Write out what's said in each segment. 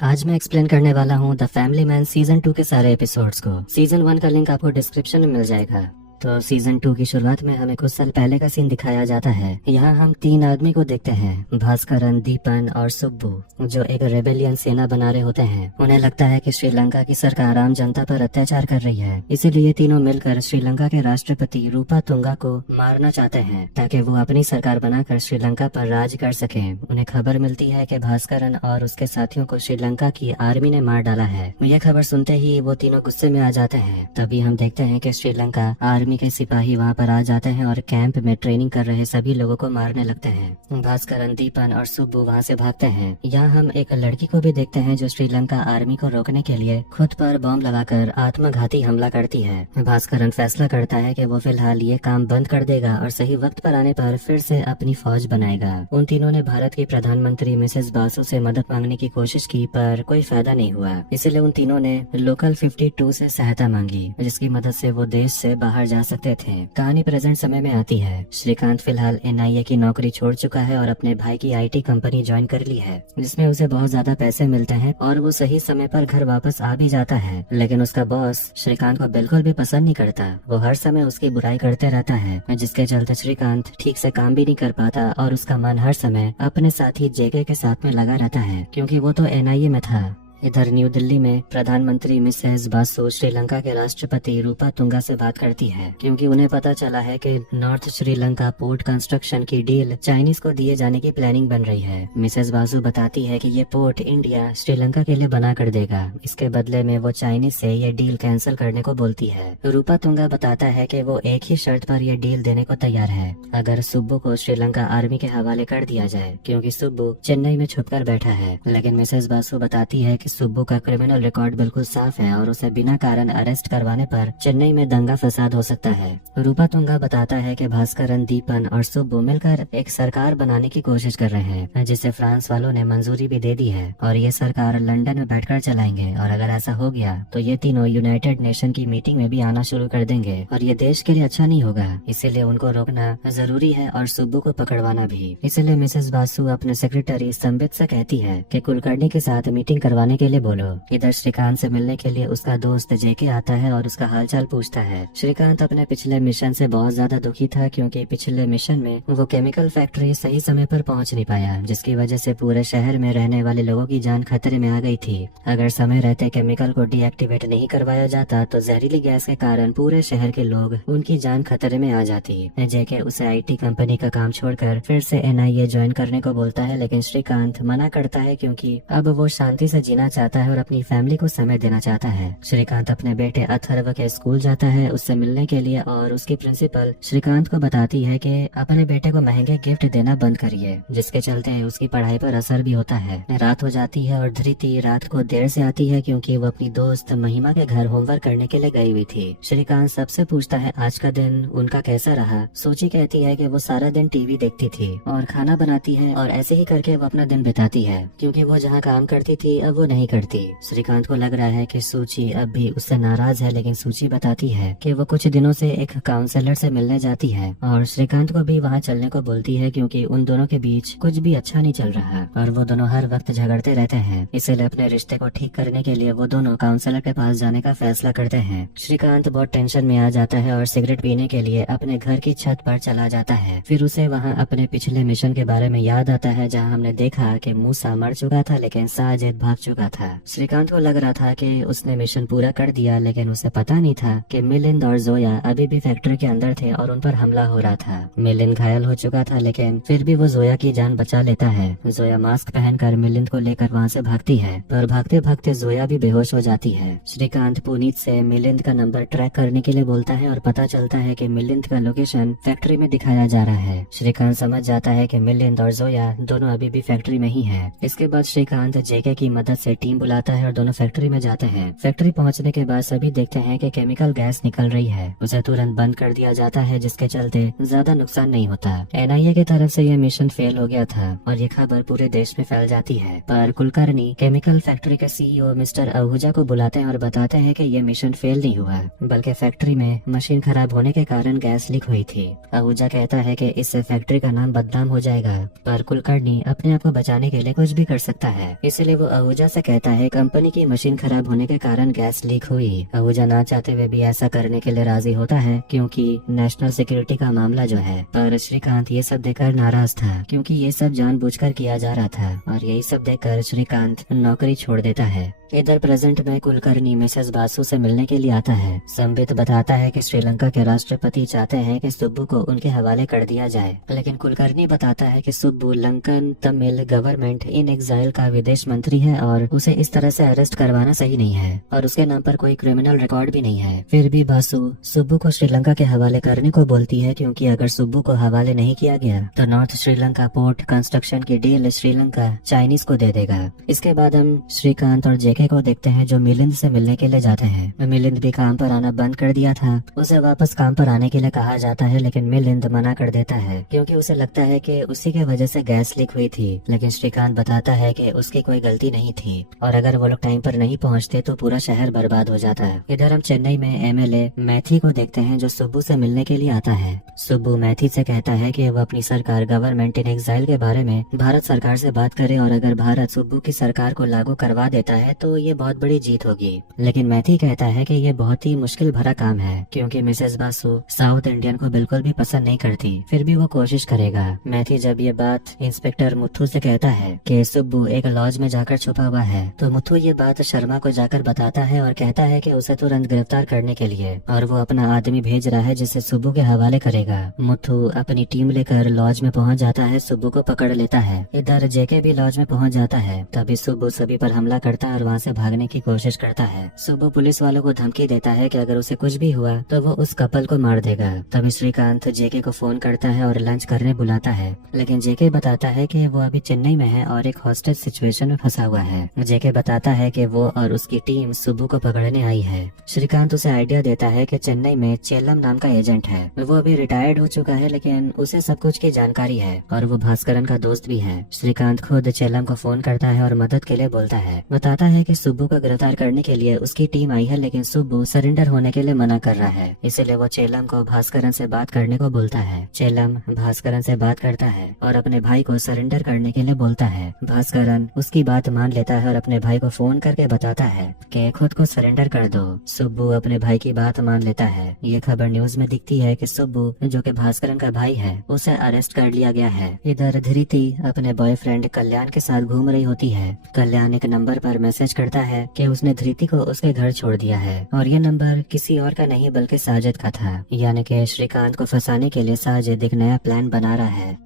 आज मैं एक्सप्लेन करने वाला हूँ द फैमिली मैन सीजन 2 के सारे एपिसोड्स को। सीजन 1 का लिंक आपको डिस्क्रिप्शन में मिल जाएगा। तो सीजन 2 की शुरुआत में हमें कुछ साल पहले का सीन दिखाया जाता है। यहाँ हम 3 आदमी को देखते हैं, भास्करन, दीपन और सुब्बू, जो एक रेबेलियन सेना बना रहे होते हैं। उन्हें लगता है कि श्रीलंका की सरकार आम जनता पर अत्याचार कर रही है, इसीलिए ये तीनों मिलकर श्रीलंका के राष्ट्रपति रूपातुंगा को मारना चाहते हैं ताकि वो अपनी सरकार बनाकर श्रीलंका पर राज कर सके। उन्हें खबर मिलती है कि भास्करन और उसके साथियों को श्रीलंका की आर्मी ने मार डाला है। यह खबर सुनते ही वो तीनों गुस्से में आ जाते हैं। तभी हम देखते हैं कि श्रीलंका आर्मी के सिपाही वहाँ पर आ जाते हैं और कैंप में ट्रेनिंग कर रहे सभी लोगों को मारने लगते हैं। भास्करन, दीपन और सुब्बू वहाँ से भागते हैं। यहाँ हम एक लड़की को भी देखते हैं जो श्रीलंका आर्मी को रोकने के लिए खुद पर बॉम्ब लगाकर आत्मघाती हमला करती है। भास्करन फैसला करता है कि वो फिलहाल ये काम बंद कर देगा और सही वक्त पर आने पर फिर से अपनी फौज बनाएगा। उन तीनों ने भारत की प्रधानमंत्री मिसेस बासु से मदद मांगने की कोशिश की पर कोई फायदा नहीं हुआ, इसलिए उन तीनों ने लोकल 52 से सहायता मांगी, जिसकी मदद से वो देश से बाहर जा सकते थे। कहानी प्रेजेंट समय में आती है। श्रीकांत फिलहाल एनआईए की नौकरी छोड़ चुका है और अपने भाई की आईटी कंपनी ज्वाइन कर ली है, जिसमें उसे बहुत ज्यादा पैसे मिलते हैं और वो सही समय पर घर वापस आ भी जाता है। लेकिन उसका बॉस श्रीकांत को बिल्कुल भी पसंद नहीं करता। वो हर समय उसकी बुराई करते रहता है, जिसके चलते श्रीकांत ठीक से काम भी नहीं कर पाता और उसका मन हर समय अपने साथी जेके के साथ में लगा रहता है, क्योंकि वो तो एनआईए में था। इधर न्यू दिल्ली में प्रधानमंत्री मिसेस बासु श्रीलंका के राष्ट्रपति रूपातुंगा से बात करती है, क्योंकि उन्हें पता चला है कि नॉर्थ श्रीलंका पोर्ट कंस्ट्रक्शन की डील चाइनीज को दिए जाने की प्लानिंग बन रही है। मिसेस बासु बताती है कि ये पोर्ट इंडिया श्रीलंका के लिए बना कर देगा। इसके बदले में वो चाइनीज से ये डील कैंसिल करने को बोलती है। रूपातुंगा बताता है कि वो एक ही शर्त पर यह डील देने को तैयार है, अगर सुब्बू को श्रीलंका आर्मी के हवाले कर दिया जाए, क्योंकि सुब्बू चेन्नई में छुपकर बैठा है। लेकिन मिसेस बासु बताती है कि सुब्बू का क्रिमिनल रिकॉर्ड बिल्कुल साफ है और उसे बिना कारण अरेस्ट करवाने पर चेन्नई में दंगा फसाद हो सकता है। रूपातुंगा बताता है कि भास्करन, दीपन और सुब्बू मिलकर एक सरकार बनाने की कोशिश कर रहे हैं, जिसे फ्रांस वालों ने मंजूरी भी दे दी है और ये सरकार लंदन में बैठकर चलाएंगे। और अगर ऐसा हो गया तो ये तीनों यूनाइटेड नेशन की मीटिंग में भी आना शुरू कर देंगे और ये देश के लिए अच्छा नहीं होगा, इसीलिए उनको रोकना जरूरी है और सुब्बू को पकड़वाना भी। इसलिए मिसेस बासु अपने सेक्रेटरी संबित से कहती है कि कुलकर्णी के साथ मीटिंग करवाने के लिए बोलो। इधर श्रीकांत से मिलने के लिए उसका दोस्त जेके आता है और उसका हालचाल पूछता है। श्रीकांत अपने पिछले मिशन से बहुत ज्यादा दुखी था, क्योंकि पिछले मिशन में वो केमिकल फैक्ट्री सही समय पर पहुंच नहीं पाया, जिसकी वजह से पूरे शहर में रहने वाले लोगों की जान खतरे में आ गई थी। अगर समय रहते केमिकल को डीएक्टिवेट नहीं करवाया जाता तो जहरीली गैस के कारण पूरे शहर के लोग उनकी जान खतरे में आ जाती। जेके उसे आईटी कंपनी का काम छोड़कर फिर से एनआईए ज्वाइन करने को बोलता है, लेकिन श्रीकांत मना करता है, क्योंकि अब वो शांति से जीना चाहता है और अपनी फैमिली को समय देना चाहता है। श्रीकांत अपने बेटे अथर्व के स्कूल जाता है उससे मिलने के लिए और उसकी प्रिंसिपल श्रीकांत को बताती है कि अपने बेटे को महंगे गिफ्ट देना बंद करिए, जिसके चलते उसकी पढ़ाई पर असर भी होता है। रात हो जाती है और धृति रात को देर से आती है, क्योंकि वो अपनी दोस्त महिमा के घर होमवर्क करने के लिए गई हुई थी। श्रीकांत सबसे पूछता है आज का दिन उनका कैसा रहा। सूची कहती है कि वो सारा दिन टीवी देखती थी और खाना बनाती है और ऐसे ही करके वो अपना दिन बिताती है, क्योंकि वो जहाँ काम करती थी अब वो नहीं करती। श्रीकांत को लग रहा है कि सूची अब भी उससे नाराज है, लेकिन सूची बताती है कि वो कुछ दिनों से एक काउंसलर से मिलने जाती है और श्रीकांत को भी वहाँ चलने को बोलती है, क्योंकि उन दोनों के बीच कुछ भी अच्छा नहीं चल रहा और वो दोनों हर वक्त झगड़ते रहते हैं। इसलिए अपने रिश्ते को ठीक करने के लिए वो दोनों काउंसलर के पास जाने का फैसला करते हैं। श्रीकांत बहुत टेंशन में आ जाता है और सिगरेट पीने के लिए अपने घर की छत पर चला जाता है। फिर उसे वहाँ अपने पिछले मिशन के बारे में याद आता है, जहाँ हमने देखा कि मूसा मर चुका था लेकिन साजिद भाग चुका था। श्रीकांत को लग रहा था कि उसने मिशन पूरा कर दिया, लेकिन उसे पता नहीं था कि मिलिंद और जोया अभी भी फैक्ट्री के अंदर थे और उन पर हमला हो रहा था। मिलिंद घायल हो चुका था, लेकिन फिर भी वो जोया की जान बचा लेता है। जोया मास्क पहनकर मिलिंद को लेकर वहाँ से भागती है, पर भागते भागते जोया भी बेहोश हो जाती है। श्रीकांत पुनीत से मिलिंद का नंबर ट्रैक करने के लिए बोलता है और पता चलता है कि मिलिंद का लोकेशन फैक्ट्री में दिखाया जा रहा है। श्रीकांत समझ जाता है कि मिलिंद और जोया दोनों अभी भी फैक्ट्री में ही है। इसके बाद श्रीकांत जेके की मदद से टीम बुलाता है और दोनों फैक्ट्री में जाते हैं। फैक्ट्री पहुंचने के बाद सभी देखते हैं कि केमिकल गैस निकल रही है। उसे तुरंत बंद कर दिया जाता है, जिसके चलते ज्यादा नुकसान नहीं होता। एनआईए की तरफ से यह मिशन फेल हो गया था और ये खबर पूरे देश में फैल जाती है। पर कुलकर्णी केमिकल फैक्ट्री के सीईओ मिस्टर आहूजा को बुलाते हैं और बताते हैं कि ये मिशन फेल नहीं हुआ, बल्कि फैक्ट्री में मशीन खराब होने के कारण गैस लीक हुई थी। आहूजा कहता है कि इससे फैक्ट्री का नाम बदनाम हो जाएगा, पर कुलकर्णी अपने आप को बचाने के लिए कुछ भी कर सकता है। इसलिए वो आहूजा से कहता है कंपनी की मशीन खराब होने के कारण गैस लीक हुई। आहूजा ना चाहते हुए भी ऐसा करने के लिए राजी होता है क्योंकि नेशनल सिक्योरिटी का मामला जो है। पर श्रीकांत ये सब देखकर नाराज था क्योंकि ये सब जानबूझकर किया जा रहा था और यही सब देखकर श्रीकांत नौकरी छोड़ देता है। इधर प्रेजेंट में कुलकर्णी मिसेस बासु से मिलने के लिए आता है। संबित बताता है कि श्रीलंका के राष्ट्रपति चाहते हैं कि सुब्बू को उनके हवाले कर दिया जाए, लेकिन कुलकर्णी बताता है कि Subbu Lankan Tamil government in exile का विदेश मंत्री है और उसे इस तरह से अरेस्ट करवाना सही नहीं है और उसके नाम पर कोई क्रिमिनल रिकॉर्ड भी नहीं है। फिर भी बासु सुब्बू को श्रीलंका के हवाले करने को बोलती है क्योंकि अगर सुब्बू को हवाले नहीं किया गया तो नॉर्थ श्रीलंका पोर्ट कंस्ट्रक्शन की डील श्रीलंका चाइनीज को दे देगा। इसके बाद हम श्रीकांत और जेके को देखते हैं जो मिलिंद से मिलने के लिए जाते हैं। मिलिंद भी काम पर आना बंद कर दिया था। उसे वापस काम पर आने के लिए कहा जाता है लेकिन मिलिंद मना कर देता है क्योंकि उसे लगता है कि उसी के वजह से गैस लीक हुई थी। लेकिन श्रीकांत बताता है कि उसकी कोई गलती नहीं थी और अगर वो लोग टाइम पर नहीं पहुंचते तो पूरा शहर बर्बाद हो जाता है। इधर हम चेन्नई में एमएलए मैथी को देखते हैं जो सुब्बू से मिलने के लिए आता है। सुब्बू मैथी से कहता है कि वो अपनी सरकार गवर्नमेंट इन एग्जाइल के बारे में भारत सरकार से बात करे और अगर भारत सुब्बू की सरकार को लागू करवा देता है तो ये बहुत बड़ी जीत होगी। लेकिन मैथी कहता है कि ये बहुत ही मुश्किल भरा काम है क्योंकि मिसेस बासु साउथ इंडियन को बिल्कुल भी पसंद नहीं करती। फिर भी वो कोशिश करेगा। मैथी जब ये बात इंस्पेक्टर मुथ्थू से कहता है कि सुब्बू एक लॉज में जाकर छुपा हुआ है तो मुथ्थू ये बात शर्मा को जाकर बताता है और कहता है कि उसे तुरंत गिरफ्तार करने के लिए और वो अपना आदमी भेज रहा है जिसे सुब्बू के हवाले करेगा। मुथ्थू अपनी टीम लेकर लॉज में पहुंच जाता है, सुब्बू को पकड़ लेता है। इधर जेके भी लॉज में पहुंच जाता है। तभी सुब्बू सभी पर हमला करता है और वहाँ से भागने की कोशिश करता है। सुब्बू पुलिस वालों को धमकी देता है कि अगर उसे कुछ भी हुआ तो वो उस कपल को मार देगा। तभी श्रीकांत जेके को फोन करता है और लंच करने बुलाता है, लेकिन जेके बताता है कि वो अभी चेन्नई में है और एक हॉस्टेज सिचुएशन में फंसा हुआ है। जेके बताता है कि वो और उसकी टीम सुब्बू को पकड़ने आई है। श्रीकांत उसे आइडिया देता है कि चेन्नई में चेल्लम नाम का एजेंट है। वो अभी रिटायर्ड हो चुका है लेकिन उसे सब कुछ की जानकारी है और वो भास्करन का दोस्त भी है। श्रीकांत खुद चेल्लम को फोन करता है और मदद के लिए बोलता है। बताता है कि सुब्बू को गिरफ्तार करने के लिए उसकी टीम आई है लेकिन सुब्बू सरेंडर होने के लिए मना कर रहा है, इसलिए वो चेल्लम को भास्करन से बात करने को बोलता है। चेल्लम भास्करन से बात करता है और अपने भाई को सरेंडर करने के लिए बोलता है। भास्करन उसकी बात मान लेता है और अपने भाई को फोन करके बताता है कि खुद को सरेंडर कर दो। सुब्बू अपने भाई की बात मान लेता है। ये खबर न्यूज में दिखती है कि सुब्बू जो कि भास्करन का भाई है उसे अरेस्ट कर लिया गया है। इधर धृति अपने बॉयफ्रेंड कल्याण के साथ घूम रही होती है। कल्याण एक नंबर पर मैसेज करता है कि उसने धृति को उसके घर छोड़ दिया है और ये नंबर किसी और का नहीं बल्कि साजिद का था, यानी कि श्रीकांत को फंसाने के लिए साजिद एक नया प्लान बना रहा है।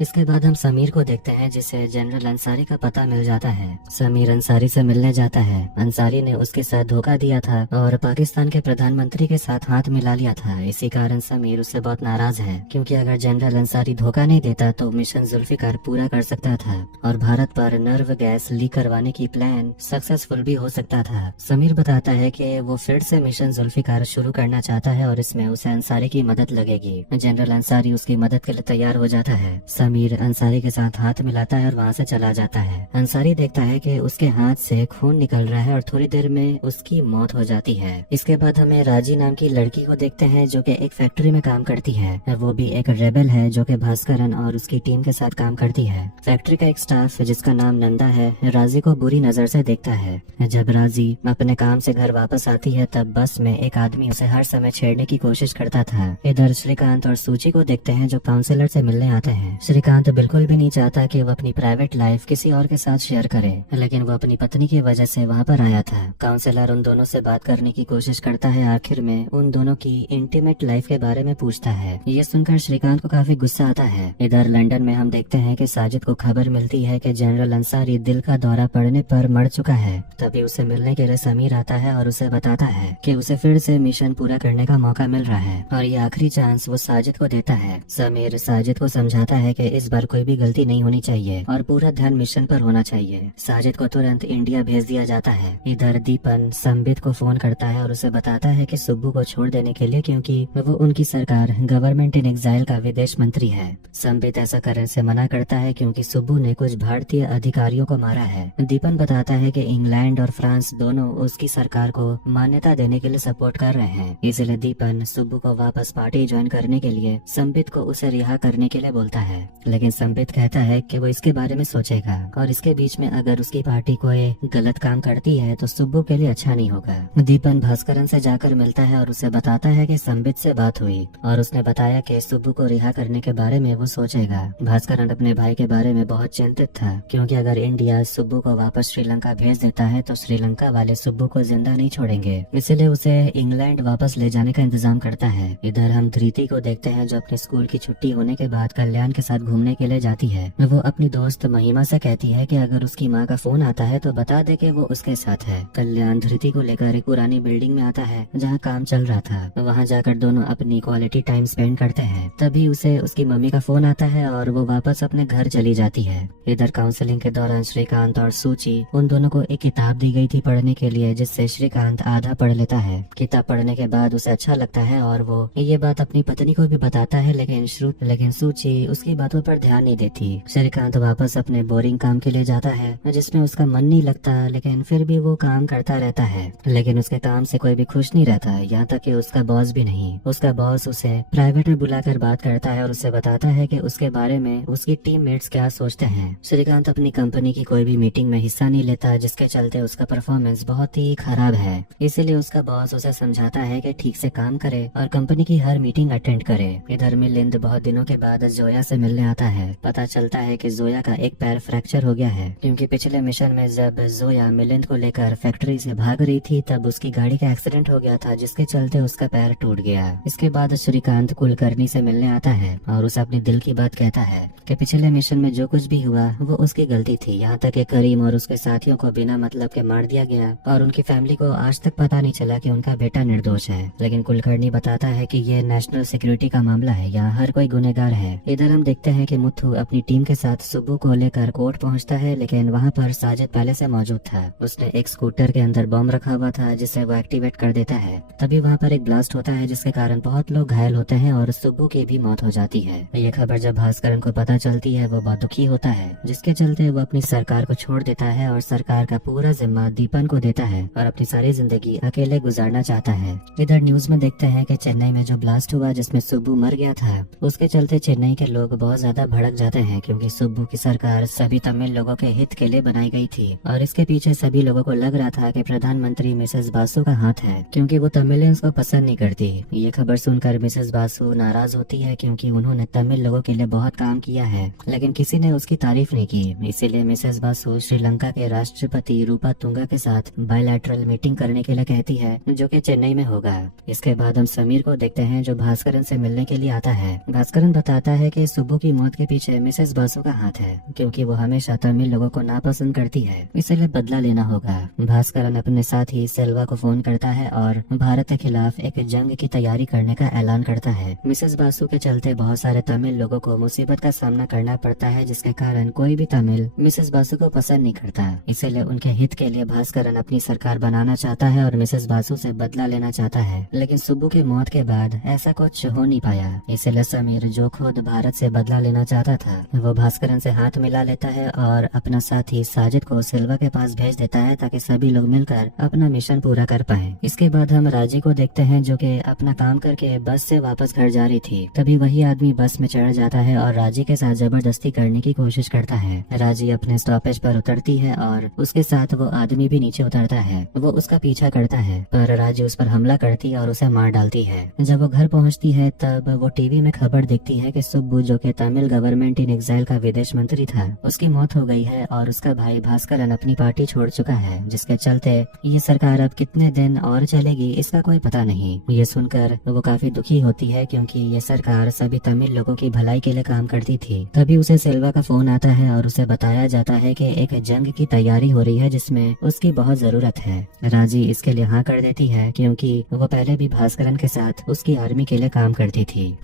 इसके बाद हम समीर को देखते हैं जिसे जनरल अंसारी का पता मिल जाता है। समीर अंसारी से मिलने जाता है। अंसारी ने उसके साथ धोखा दिया था और पाकिस्तान के प्रधानमंत्री के साथ हाथ मिला लिया था। इसी कारण समीर उससे बहुत नाराज है क्योंकि अगर जनरल अंसारी धोखा नहीं देता तो मिशन जुल्फिकार पूरा कर सकता था और भारत पर नर्व गैस लीक करवाने की प्लान सक्सेसफुल भी हो सकता था। समीर बताता है कि वो फिर से मिशन जुल्फिकार शुरू करना चाहता है और इसमें उसे अंसारी की मदद लगेगी। जनरल अंसारी उसकी मदद के लिए तैयार हो जाता है। समीर अंसारी के साथ हाथ मिलाता है और वहाँ से चला जाता है। अंसारी देखता है कि उसके हाथ से खून निकल रहा है और थोड़ी देर में उसकी मौत हो जाती है। इसके बाद हमें राजी नाम की लड़की को देखते हैं जो कि एक फैक्ट्री में काम करती है। वो भी एक रेबल है जो कि भास्करन और उसकी टीम के साथ काम करती है। फैक्ट्री का एक स्टाफ जिसका नाम नंदा है राजी को बुरी नजर से देखता है। जब राजी अपने काम से घर वापस आती है तब बस में एक आदमी उसे हर समय छेड़ने की कोशिश करता था। इधर श्रीकांत और सूची को देखते हैं जो काउंसलर से मिलने आते हैं। श्रीकांत बिल्कुल भी नहीं चाहता कि वो अपनी प्राइवेट लाइफ किसी और के साथ शेयर करे, लेकिन वो अपनी पत्नी की वजह से वहाँ पर आया था। काउंसलर उन दोनों से बात करने की कोशिश करता है। आखिर में उन दोनों की इंटीमेट लाइफ के बारे में पूछता है। ये सुनकर श्रीकांत को काफी गुस्सा आता है। इधर लंदन में हम देखते हैं कि साजिद को खबर मिलती है कि जनरल अंसारी दिल का दौरा पड़ने पर मर चुका है। तभी उसे मिलने के लिए समीर आता है और उसे बताता है कि उसे फिर से मिशन पूरा करने का मौका मिल रहा है और ये आखिरी चांस वो साजिद को देता है। समीर साजिद को समझाता है कि इस बार कोई भी गलती नहीं होनी चाहिए और पूरा ध्यान मिशन पर होना चाहिए। साजिद को तुरंत इंडिया भेज दिया जाता है। इधर दीपन संबित को फोन करता है और उसे बताता है कि सुब्बू को छोड़ देने के लिए क्योंकि वो उनकी सरकार गवर्नमेंट इन एग्जाइल का विदेश मंत्री है। संबित ऐसा करने से मना करता है क्योंकि सुब्बू ने कुछ भारतीय अधिकारियों को मारा है। दीपन बताता है कि इंग्लैंड और फ्रांस दोनों उसकी सरकार को मान्यता देने के लिए सपोर्ट कर रहे हैं, इसलिए दीपन सुब्बू को वापस पार्टी ज्वाइन करने के लिए संबित को उसे रिहा करने के लिए बोलता है। लेकिन संबित कहता है कि वो इसके बारे में सोचेगा और इसके बीच में अगर उसकी पार्टी कोई गलत काम करती है तो सुब्बू के लिए अच्छा नहीं होगा। दीपन भास्करन से जाकर मिलता है और उसे बताता है कि संबित से बात हुई और उसने बताया कि सुब्बू को रिहा करने के बारे में वो सोचेगा। भास्करन अपने भाई के बारे में बहुत चिंतित था, क्योंकि अगर इंडिया सुब्बू को वापस श्रीलंका भेज देता है तो श्रीलंका वाले सुब्बू को जिंदा नहीं छोड़ेंगे, इसलिए उसे इंग्लैंड वापस ले जाने का इंतजाम करता है। इधर हम धृति को देखते हैं जो अपने स्कूल की छुट्टी होने के बाद कल्याण के साथ घूमने के लिए जाती है। वो अपनी दोस्त महिमा से कहती है कि अगर उसकी माँ का फोन आता है तो बता दे कि वो उसके साथ है। कल्याण धृति को लेकर एक पुरानी बिल्डिंग में आता है जहाँ काम चल रहा था। वहाँ जाकर दोनों अपनी क्वालिटी टाइम स्पेंड करते हैं। तभी उसे उसकी मम्मी का फोन आता है और वो वापस अपने घर चली जाती है। इधर काउंसलिंग के दौरान श्रीकांत और सूची उन दोनों को एक किताब दी गई थी पढ़ने के लिए, जिससे श्रीकांत आधा पढ़ लेता है। किताब पढ़ने के बाद उसे अच्छा लगता है और वो ये बात अपनी पत्नी को भी बताता है, लेकिन सूची उसकी बातों पर ध्यान नहीं देती। श्रीकांत वापस अपने बोरिंग काम के लिए जाता है जिसमें उसका मन नहीं लगता, लेकिन फिर भी वो काम करता रहता है। लेकिन उसके काम से कोई भी खुश नहीं रहता, यहाँ तक कि उसका बॉस भी नहीं। उसका बॉस उसे प्राइवेट में बुलाकर बात करता है और उसे बताता है कि उसके बारे में उसकी टीममेट्स क्या सोचते हैं। श्रीकांत अपनी कंपनी की कोई भी मीटिंग में हिस्सा नहीं लेता, जिसके चलते उसका परफॉर्मेंस बहुत ही खराब है। इसीलिए उसका बॉस उसे समझाता है कि ठीक से काम करे और कंपनी की हर मीटिंग अटेंड करे। इधर मिलिंद बहुत दिनों के बाद जोया से मिलने आता है। पता चलता है कि जोया का एक पैर फ्रैक्चर हो गया है, क्योंकि पिछले मिशन में जब जोया मिलिंद को लेकर फैक्ट्री से भाग रही थी तब उसकी गाड़ी का एक्सीडेंट हो गया था, जिसके चलते उसका पैर टूट गया। इसके बाद श्रीकांत कुलकर्णी से मिलने आता है और उसे अपनी दिल की बात कहता है कि पिछले मिशन में जो कुछ भी हुआ वो उसकी गलती थी। यहाँ तक कि करीम और उसके साथियों को बिना मतलब के मार दिया गया और उनकी फैमिली को आज तक पता नहीं चला कि उनका बेटा निर्दोष है। लेकिन कुलकर्णी बताता है कि ये नेशनल सिक्योरिटी का मामला है, यहाँ हर कोई गुनहगार है। इधर हम देखते हैं कि मुथु अपनी टीम के साथ सुब्बू को लेकर कोर्ट पहुंचता है, लेकिन वहां पर साजिद पहले से मौजूद था। उसने एक स्कूटर के अंदर बॉम्ब रखा हुआ था जिसे वो एक्टिवेट कर देता है। तभी वहां पर एक ब्लास्ट होता है जिसके कारण बहुत लोग घायल होते हैं और सुब्बू की भी मौत हो जाती है। ये खबर जब भास्करन को पता चलती है वो बहुत दुखी होता है, जिसके चलते वो अपनी सरकार को छोड़ देता है और सरकार का पूरा जिम्मा दीपन को देता है और अपनी सारी जिंदगी अकेले गुजारना चाहता है। इधर न्यूज में देखते हैं कि चेन्नई में जो ब्लास्ट हुआ जिसमें सुब्बू मर गया था, उसके चलते चेन्नई के लोग बहुत ज्यादा भड़क जाते हैं, क्योंकि सुब्बू की सरकार सभी तमिल लोगों के हित के लिए बनाई गई थी और इसके पीछे सभी लोगों को लग रहा था कि प्रधानमंत्री मिसेस बासु का हाथ है, क्योंकि वो तमिलियंस को पसंद नहीं करती। ये खबर सुनकर मिसेस बासु नाराज होती है, क्योंकि उन्होंने तमिल लोगों के लिए बहुत काम किया है, लेकिन किसी ने उसकी तारीफ नहीं की। इसीलिए मिसेस बासु श्रीलंका के राष्ट्रपति रूपा तुंगा के साथ बायलैटरल मीटिंग करने के लिए कहती है, जो कि चेन्नई में होगा। इसके बाद हम समीर को देखते हैं जो भास्करन से मिलने के लिए आता है। भास्करन बताता है कि सुब्बू की मौत के पीछे मिसेस बासु का हाथ है, क्योंकि वो हमेशा तमिल लोगों को नापसंद करती है, इसलिए बदला लेना होगा। भास्करन अपने साथी सेल्वा को फोन करता है और भारत के खिलाफ एक जंग की तैयारी करने का ऐलान करता है। मिसेस बासु के चलते बहुत सारे तमिल लोगों को मुसीबत का सामना करना पड़ता है, जिसके कारण कोई भी तमिल मिसेस बासु को पसंद नहीं करता। इसीलिए उनके हित के लिए भास्करन अपनी सरकार बनाना चाहता है और मिसेस बासु से बदला लेना चाहता है। लेकिन सुब्बू की मौत के बाद ऐसा कुछ हो नहीं पाया, इसलिए समीर जो खुद भारत से बदला लेना चाहता था वो भास्करन से हाथ मिला लेता है और अपना साथी साजिद को सिल्वा के पास भेज देता है, ताकि सभी लोग मिलकर अपना मिशन पूरा कर पाए। इसके बाद हम राजी को देखते हैं जो कि अपना काम करके बस से वापस घर जा रही थी। तभी वही आदमी बस में चढ़ जाता है और राजी के साथ जबरदस्ती करने की कोशिश करता है। राजी अपने स्टॉपेज पर उतरती है और उसके साथ वो आदमी भी नीचे उतरता है। वो उसका पीछा करता है, पर राजी उस पर हमला करती है और उसे मार डालती है। जब वो घर पहुँचती है तब वो टीवी में खबर देखती है कि सुब्बू जो कि तमिल गवर्नमेंट इन एग्जाइल का विदेश मंत्री था, उसकी मौत हो गई है और उसका भाई भास्करन अपनी पार्टी छोड़ चुका है, जिसके चलते ये सरकार अब कितने दिन और चलेगी इसका कोई पता नहीं। ये सुनकर वो काफी दुखी होती है, क्योंकि ये सरकार सभी तमिल लोगों की भलाई के लिए काम करती थी। तभी उसे सिल्वा का फोन आता है और उसे बताया जाता है कि एक जंग की तैयारी हो रही है जिसमें उसकी बहुत जरूरत है। राजी इसके लिए हाँ कर देती है, क्योंकि वो पहले भी भास्करन के साथ उसकी आर्मी के लिए काम करती थी।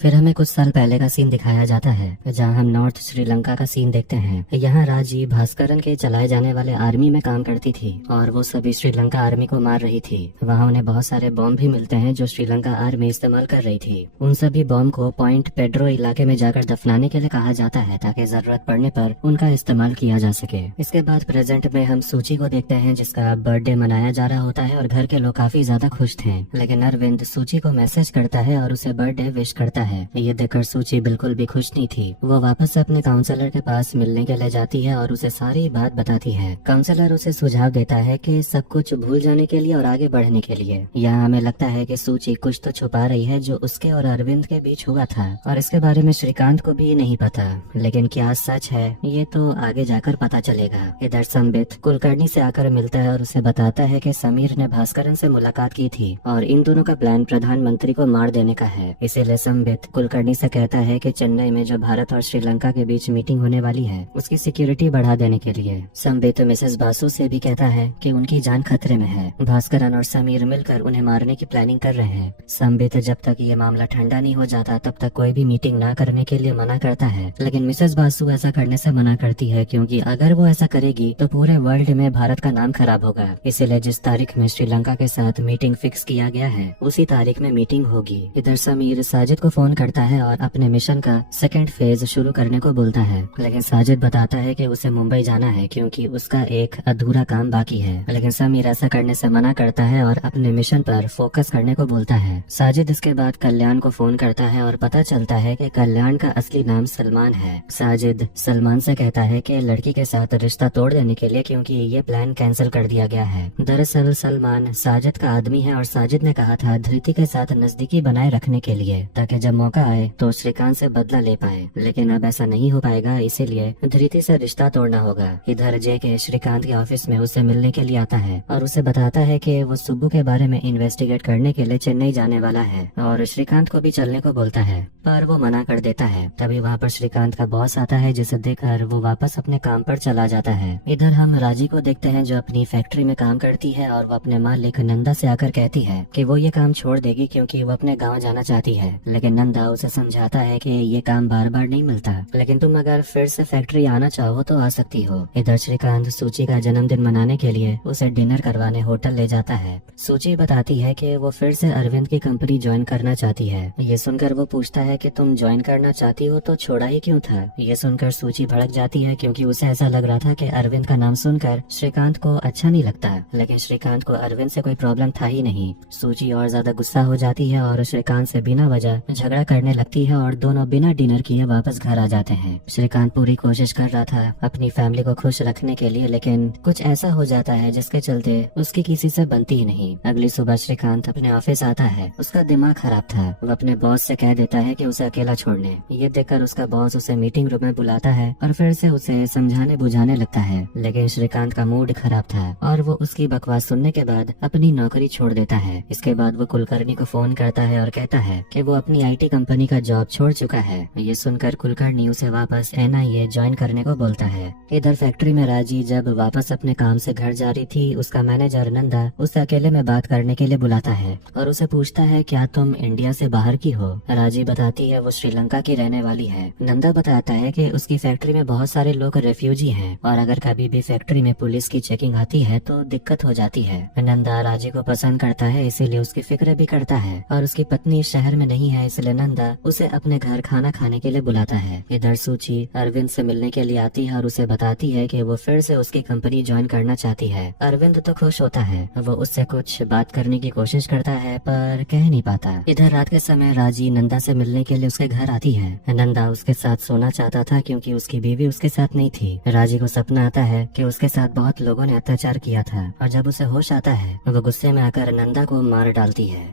फिर हमें कुछ साल पहले का सीन दिखाया जाता है, जहां हम नॉर्थ श्रीलंका का सीन देखते हैं। यहाँ राजी भास्करन के चलाए जाने वाले आर्मी में काम करती थी और वो सभी श्रीलंका आर्मी को मार रही थी। वहाँ उन्हें बहुत सारे बॉम्ब भी मिलते हैं जो श्रीलंका आर्मी इस्तेमाल कर रही थी। उन सभी बॉम्ब को पॉइंट पेड्रो इलाके में जाकर दफनाने के लिए कहा जाता है, ताकि जरूरत पड़ने पर उनका इस्तेमाल किया जा सके। इसके बाद प्रेजेंट में हम सूची को देखते हैं, जिसका बर्थडे मनाया जा रहा होता है और घर के लोग काफी ज्यादा खुश थे। लेकिन अरविंद सूची को मैसेज करता है और उसे बर्थडे विश करता है। है। ये देखकर सूची बिल्कुल भी खुश नहीं थी। वो वापस अपने काउंसलर के पास मिलने के लिए जाती है और उसे सारी बात बताती है। काउंसलर उसे सुझाव देता है कि सब कुछ भूल जाने के लिए और आगे बढ़ने के लिए। यहाँ हमें लगता है कि सूची कुछ तो छुपा रही है जो उसके और अरविंद के बीच हुआ था और इसके बारे में श्रीकांत को भी नहीं पता। लेकिन क्या सच है ये तो आगे जाकर पता चलेगा। इधर संबित कुलकर्णी से आकर मिलता है और उसे बताता है कि समीर ने भास्करन से मुलाकात की थी और इन दोनों का प्लान प्रधानमंत्री को मार देने का है। इसीलिए संबित कुलकर्णी से कहता है कि चेन्नई में जो भारत और श्रीलंका के बीच मीटिंग होने वाली है उसकी सिक्योरिटी बढ़ा देने के लिए। संबित मिसेस बासु से भी कहता है कि उनकी जान खतरे में है। भास्करन और समीर मिलकर उन्हें मारने की प्लानिंग कर रहे हैं। संबित जब तक ये मामला ठंडा नहीं हो जाता तब तक कोई भी मीटिंग ना करने के लिए मना करता है, लेकिन मिसेस बासु ऐसा करने से मना करती है क्योंकि अगर वो ऐसा करेगी तो पूरे वर्ल्ड में भारत का नाम खराब होगा। इसीलिए जिस तारीख में श्रीलंका के साथ मीटिंग फिक्स किया गया है उसी तारीख में मीटिंग होगी। इधर समीर साजिद को फोन करता है और अपने मिशन का सेकंड फेज शुरू करने को बोलता है, लेकिन साजिद बताता है कि उसे मुंबई जाना है क्योंकि उसका एक अधूरा काम बाकी है। लेकिन समीर ऐसा करने से मना करता है और अपने मिशन पर फोकस करने को बोलता है। साजिद इसके बाद कल्याण को फोन करता है और पता चलता है कि कल्याण का असली नाम सलमान है। साजिद सलमान से कहता है कि लड़की के साथ रिश्ता तोड़ देने के लिए क्योंकि ये प्लान कैंसिल कर दिया गया है। दरअसल सलमान साजिद का आदमी है और साजिद ने कहा था धृति के साथ नजदीकी बनाए रखने के लिए ताकि जब मौका आए तो श्रीकांत से बदला ले पाए, लेकिन अब ऐसा नहीं हो पाएगा, इसीलिए धृति से रिश्ता तोड़ना होगा। इधर जेके श्रीकांत के ऑफिस में उसे मिलने के लिए आता है और उसे बताता है कि वो सुब्बू के बारे में इन्वेस्टिगेट करने के लिए चेन्नई जाने वाला है और श्रीकांत को भी चलने को बोलता है, पर वो मना कर देता है। तभी वहाँ पर श्रीकांत का बॉस आता है जिसे देखकर वो वापस अपने काम पर चला जाता है। इधर हम राजी को देखते हैं जो अपनी फैक्ट्री में काम करती है और वो अपने मालिक नंदा से आकर कहती है कि वो ये काम छोड़ देगी क्योंकि वो अपने गाँव जाना चाहती है, लेकिन नंदा उसे समझाता है कि ये काम बार बार नहीं मिलता, लेकिन तुम अगर फिर से फैक्ट्री आना चाहो तो आ सकती हो। इधर श्रीकांत सूची का जन्मदिन मनाने के लिए उसे डिनर करवाने होटल ले जाता है। सूची बताती है कि वो फिर से अरविंद की कंपनी ज्वाइन करना चाहती है। ये सुनकर वो पूछता है कि तुम ज्वाइन करना चाहती हो तो छोड़ा ही क्यों था। ये सुनकर सूची भड़क जाती है क्योंकि उसे ऐसा लग रहा था कि अरविंद का नाम सुनकर श्रीकांत को अच्छा नहीं लगता, लेकिन श्रीकांत को अरविंद से कोई प्रॉब्लम था ही नहीं। सूची और ज्यादा गुस्सा हो जाती है और श्रीकांत से बिना वजह झगड़ा करने लगती है और दोनों बिना डिनर किए वापस घर आ जाते हैं। श्रीकांत पूरी कोशिश कर रहा था अपनी फैमिली को खुश रखने के लिए, लेकिन कुछ ऐसा हो जाता है जिसके चलते उसकी किसी से बनती ही नहीं। अगली सुबह श्रीकांत अपने ऑफिस आता है। उसका दिमाग खराब था। वो अपने बॉस से कह देता है कि उसे अकेला छोड़ने। ये देखकर उसका बॉस उसे मीटिंग रूम में बुलाता है और फिर से उसे समझाने बुझाने लगता है, लेकिन श्रीकांत का मूड खराब था और वो उसकी बकवास सुनने के बाद अपनी नौकरी छोड़ देता है। इसके बाद वो कुलकर्णी को फोन करता है और कहता है कि वो अपनी IT कंपनी का जॉब छोड़ चुका है। ये सुनकर कुलकर्णी उसे वापस NIA ज्वाइन करने को बोलता है। इधर फैक्ट्री में राजी जब वापस अपने काम से घर जा रही थी, उसका मैनेजर नंदा उसे अकेले में बात करने के लिए बुलाता है और उसे पूछता है क्या तुम इंडिया से बाहर की हो। राजी बताती है वो श्रीलंका की रहने वाली है। नंदा बताता है कि उसकी फैक्ट्री में बहुत सारे लोग रेफ्यूजी हैं और अगर कभी भी फैक्ट्री में पुलिस की चेकिंग आती है तो दिक्कत हो जाती है। नंदा राजी को पसंद करता है, इसीलिए उसकी फिक्र भी करता है और उसकी पत्नी शहर में नहीं है, इसलिए नंदा उसे अपने घर खाना खाने के लिए बुलाता है। इधर सूची अरविंद से मिलने के लिए आती है और उसे बताती है कि वो फिर से उसकी कंपनी ज्वाइन करना चाहती है। अरविंद तो खुश होता है। वो उससे कुछ बात करने की कोशिश करता है पर कह नहीं पाता। इधर रात के समय राजी नंदा से मिलने के लिए उसके घर आती है। नंदा उसके साथ सोना चाहता था क्योंकि उसकी बीवी उसके साथ नहीं थी। राजी को सपना आता है कि उसके साथ बहुत लोगों ने अत्याचार किया था और जब उसे होश आता है वो गुस्से में आकर नंदा को मार डालती है।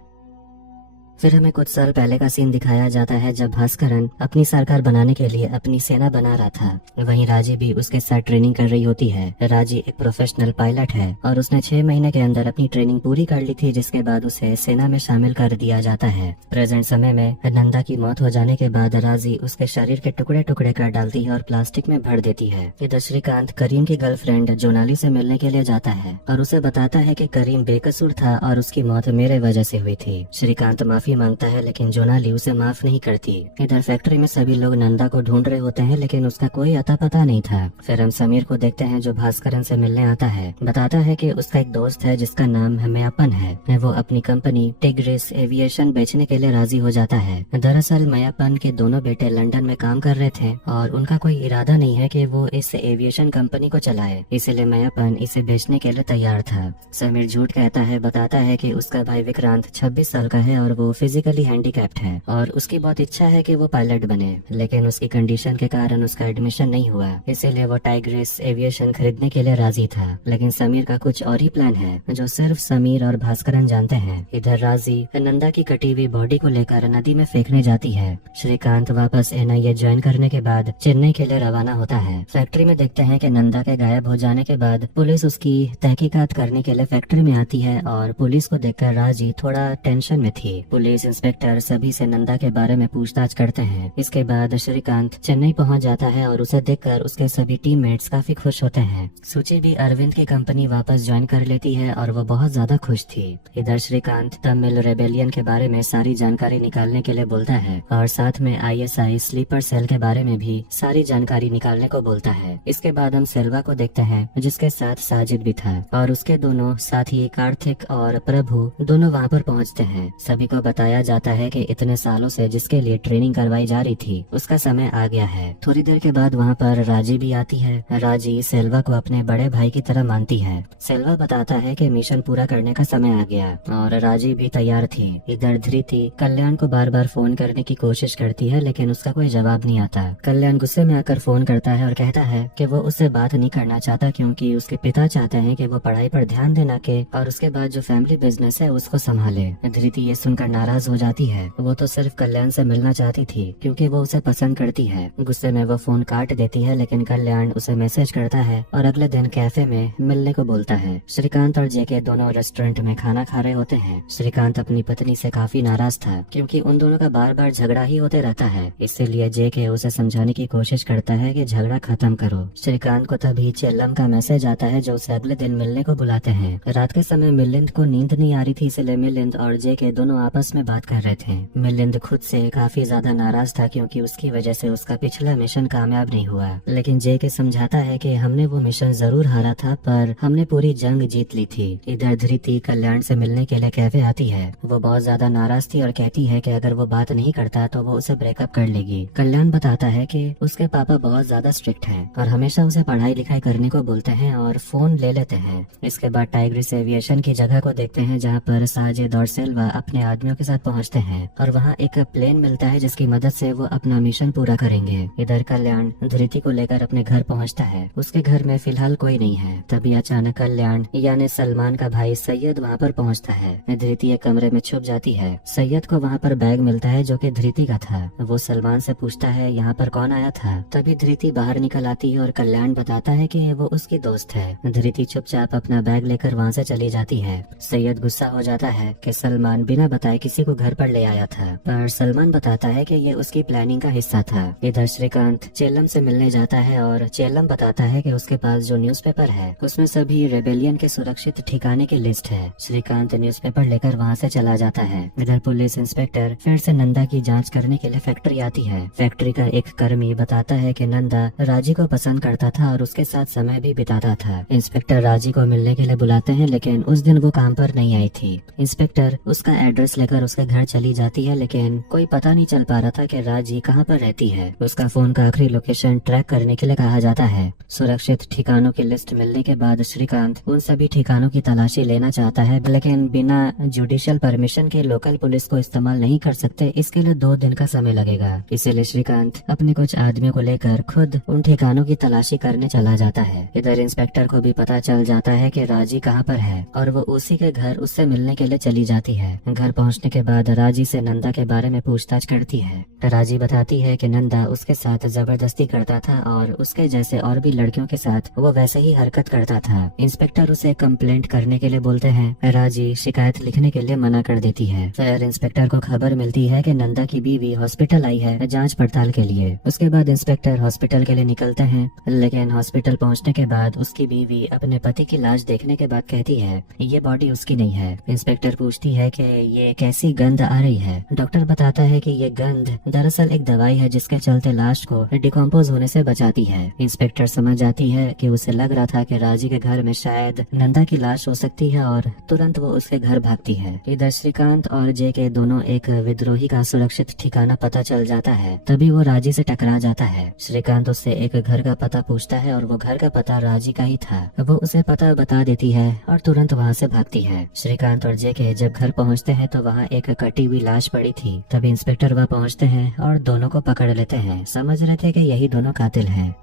फिर हमें कुछ साल पहले का सीन दिखाया जाता है जब भास्करन अपनी सरकार बनाने के लिए अपनी सेना बना रहा था। वहीं राजी भी उसके साथ ट्रेनिंग कर रही होती है। राजी एक प्रोफेशनल पायलट है और उसने 6 महीने के अंदर अपनी ट्रेनिंग पूरी कर ली थी, जिसके बाद उसे सेना में शामिल कर दिया जाता है। प्रेजेंट समय में नंदा की मौत हो जाने के बाद राजी उसके शरीर के टुकड़े टुकड़े कर डालती है और प्लास्टिक में भर देती है। इधर श्रीकांत करीम की गर्लफ्रेंड जोनाली से मिलने के लिए जाता है और उसे बताता है कि करीम बेकसूर था और उसकी मौत मेरे वजह से हुई थी। श्रीकांत माफी मांगता है लेकिन जोनाली उसे माफ नहीं करती। इधर फैक्ट्री में सभी लोग नंदा को ढूंढ रहे होते हैं लेकिन उसका कोई अता पता नहीं था। फिर हम समीर को देखते हैं जो भास्करन से मिलने आता है। बताता है कि उसका एक दोस्त है जिसका नाम मयापन है। वो अपनी कंपनी टिग्रिस एविएशन बेचने के लिए राजी हो जाता है। दरअसल मयापन के दोनों बेटे लंदन में काम कर रहे थे और उनका कोई इरादा नहीं है कि वो इस एविएशन कंपनी को चलाए, इसलिए मयापन इसे बेचने के लिए तैयार था। समीर झूठ कहता है, बताता है कि उसका भाई विक्रांत 26 साल का है और वो फिजिकली हैंडीकैप्ड है और उसकी बहुत इच्छा है कि वो पायलट बने, लेकिन उसकी कंडीशन के कारण उसका एडमिशन नहीं हुआ। इसीलिए वो टाइग्रिस एविएशन खरीदने के लिए राजी था। लेकिन समीर का कुछ और ही प्लान है जो सिर्फ समीर और भास्करन जानते हैं। इधर राजी नंदा की कटी हुई बॉडी को लेकर नदी में फेंकने जाती है। श्रीकांत वापस एनआईए ज्वाइन करने के बाद चेन्नई के लिए रवाना होता है। फैक्ट्री में देखते हैं कि नंदा के गायब हो जाने के बाद पुलिस उसकी तहकीकात करने के लिए फैक्ट्री में आती है और पुलिस को देखकर राजी थोड़ा टेंशन में थी। पुलिस इंस्पेक्टर सभी से नंदा के बारे में पूछताछ करते हैं। इसके बाद श्रीकांत चेन्नई पहुंच जाता है और उसे देखकर उसके सभी टीममेट्स काफी खुश होते हैं। सूची भी अरविंद की कंपनी वापस ज्वाइन कर लेती है और वो बहुत ज्यादा खुश थी। इधर श्रीकांत तमिल रेबेलियन के बारे में सारी जानकारी निकालने के लिए बोलता है और साथ में आईएसआई स्लीपर सेल के बारे में भी सारी जानकारी निकालने को बोलता है। इसके बाद हम सेल्वा को देखते हैं जिसके साथ साजिद भी था और उसके दोनों साथी कार्तिक और प्रभु दोनों वहाँ पर पहुँचते हैं। सभी को बताया जाता है कि इतने सालों से जिसके लिए ट्रेनिंग करवाई जा रही थी उसका समय आ गया है। थोड़ी देर के बाद वहाँ पर राजी भी आती है। राजी सेल्वा को अपने बड़े भाई की तरह मानती है। सेल्वा बताता है कि मिशन पूरा करने का समय आ गया और राजी भी तैयार थी। इधर धृति कल्याण को बार बार फोन करने की कोशिश करती है लेकिन उसका कोई जवाब नहीं आता। कल्याण गुस्से में आकर फोन करता है और कहता है कि वो उससे बात नहीं करना चाहता क्योंकि उसके पिता चाहते हैं कि वो पढ़ाई पर ध्यान देना के और उसके बाद जो फैमिली बिजनेस है उसको संभाले। धृति ये सुनकर नाराज हो जाती है। वो तो सिर्फ कल्याण से मिलना चाहती थी क्योंकि वो उसे पसंद करती है। गुस्से में वो फोन काट देती है लेकिन कल्याण उसे मैसेज करता है और अगले दिन कैफे में मिलने को बोलता है। श्रीकांत और जेके दोनों रेस्टोरेंट में खाना खा रहे होते हैं। श्रीकांत अपनी पत्नी से काफी नाराज था क्योंकि उन दोनों का बार बार झगड़ा ही होते रहता है। इसीलिए जेके उसे समझाने की कोशिश करता है कि झगड़ा खत्म करो। श्रीकांत को तभी चेल्लम का मैसेज आता है जो उसे अगले दिन मिलने को बुलाते हैं। रात के समय मिलिंद को नींद नहीं आ रही थी इसलिए मिलिंद और जेके दोनों आपस में बात कर रहे थे। मिलिंद खुद से काफी ज्यादा नाराज था क्योंकि उसकी वजह से उसका पिछला मिशन कामयाब नहीं हुआ। लेकिन जेके समझाता है कि हमने वो मिशन जरूर हारा था पर हमने पूरी जंग जीत ली थी। इधर धृति कल्याण से मिलने के लिए कैफे आती है। वो बहुत ज्यादा नाराज थी और कहती है कि अगर वो बात नहीं करता तो वो उसे ब्रेकअप कर लेगी। कल्याण बताता है कि उसके पापा बहुत ज्यादा स्ट्रिक्ट हैं और हमेशा उसे पढ़ाई लिखाई करने को बोलते हैं और फोन ले लेते हैं। इसके बाद टाइग्रिस एविएशन की जगह को देखते हैं जहाँ पर साजिद और सेल्वा अपने आदमियों के साथ पहुँचते हैं और वहाँ एक प्लेन मिलता है जिसकी मदद से वो अपना मिशन पूरा करेंगे। इधर कल्याण धृति को लेकर अपने घर पहुँचता है। उसके घर में फिलहाल कोई नहीं है। तभी अचानक कल्याण यानी सलमान का भाई सैयद वहाँ पर पहुँचता है। धृति एक कमरे में छुप जाती है। सैयद को वहाँ पर बैग मिलता है जो कि धृति का था। वो सलमान से पूछता है यहाँ पर कौन आया था। तभी धृति बाहर निकल आती है और कल्याण बताता है कि वो उसकी दोस्त है। धृति चुपचाप अपना बैग लेकर वहाँ से चली जाती है। सैयद गुस्सा हो जाता है कि सलमान बिना बताए किसी को घर पर ले आया था, पर सलमान बताता है कि ये उसकी प्लानिंग का हिस्सा था। इधर श्रीकांत चेल्लम से मिलने जाता है और चेल्लम बताता है कि उसके पास जो न्यूज़पेपर है उसमें सभी रेबेलियन के सुरक्षित ठिकाने की लिस्ट है। श्रीकांत न्यूज़पेपर लेकर वहाँ से चला जाता है। इधर पुलिस इंस्पेक्टर फिर से नंदा की जांच करने के लिए फैक्ट्री आती है। फैक्ट्री का एक कर्मी बताता है कि नंदा राजी को पसंद करता था और उसके साथ समय भी बिताता था। इंस्पेक्टर राजी को मिलने के लिए बुलाते हैं लेकिन उस दिन वो काम पर नहीं आई थी। इंस्पेक्टर उसका एड्रेस लेकर उसके घर चली जाती है लेकिन कोई पता नहीं चल पा रहा था कि राजी कहाँ पर रहती है। उसका फोन का आखिरी लोकेशन ट्रैक करने के लिए कहा जाता है। सुरक्षित ठिकानों की लिस्ट मिलने के बाद श्रीकांत उन सभी ठिकानों की तलाशी लेना चाहता है लेकिन बिना जुडिशियल परमिशन के लोकल पुलिस को इस्तेमाल नहीं कर सकते। इसके लिए 2 दिन का समय लगेगा। इसीलिए श्रीकांत अपने कुछ आदमियों को लेकर खुद उन ठिकानों की तलाशी करने चला जाता है। इधर इंस्पेक्टर को भी पता चल जाता है कि राजी कहाँ पर है और वो उसी के घर उससे मिलने के लिए चली जाती है। घर पहुँचने के बाद राजी से नंदा के बारे में पूछताछ करती है। राजी बताती है कि नंदा उसके साथ जबरदस्ती करता था और उसके जैसे और भी लड़कियों के साथ वो वैसे ही हरकत करता था। इंस्पेक्टर उसे कंप्लेंट करने के लिए बोलते हैं। राजी शिकायत लिखने के लिए मना कर देती है। फिर इंस्पेक्टर को खबर मिलती है कि नंदा की बीवी हॉस्पिटल आई है जांच पड़ताल के लिए। उसके बाद इंस्पेक्टर हॉस्पिटल के लिए निकलते हैं लेकिन हॉस्पिटल पहुंचने के बाद उसकी बीवी अपने पति की लाश देखने के बाद कहती है ये बॉडी उसकी नहीं है। इंस्पेक्टर पूछती है कि ये कैसी गंध आ रही है। डॉक्टर बताता है कि ये गंध दरअसल एक दवाई है जिसके चलते लाश को डिकम्पोज होने से बचाती है। इंस्पेक्टर समझ जाती है कि उसे लग रहा था कि राजी के घर में शायद नंदा की लाश हो सकती है और तुरंत वो उसके घर भागती है। इधर श्रीकांत और जेके दोनों एक विद्रोही का सुरक्षित ठिकाना पता चल जाता है। तभी वो राजी से टकरा जाता है। श्रीकांत उससे एक घर का पता पूछता है और वो घर का पता राजी का ही था। वो उसे पता बता देती है और तुरंत वहाँ से भागती है। श्रीकांत और जेके जब घर पहुँचते हैं तो वहाँ वहाँ एक कटी हुई लाश पड़ी थी। तभी इंस्पेक्टर वहाँ पहुँचते हैं और दोनों को पकड़ लेते हैं। समझ रहे थे कि यही दोनों कातिल हैं।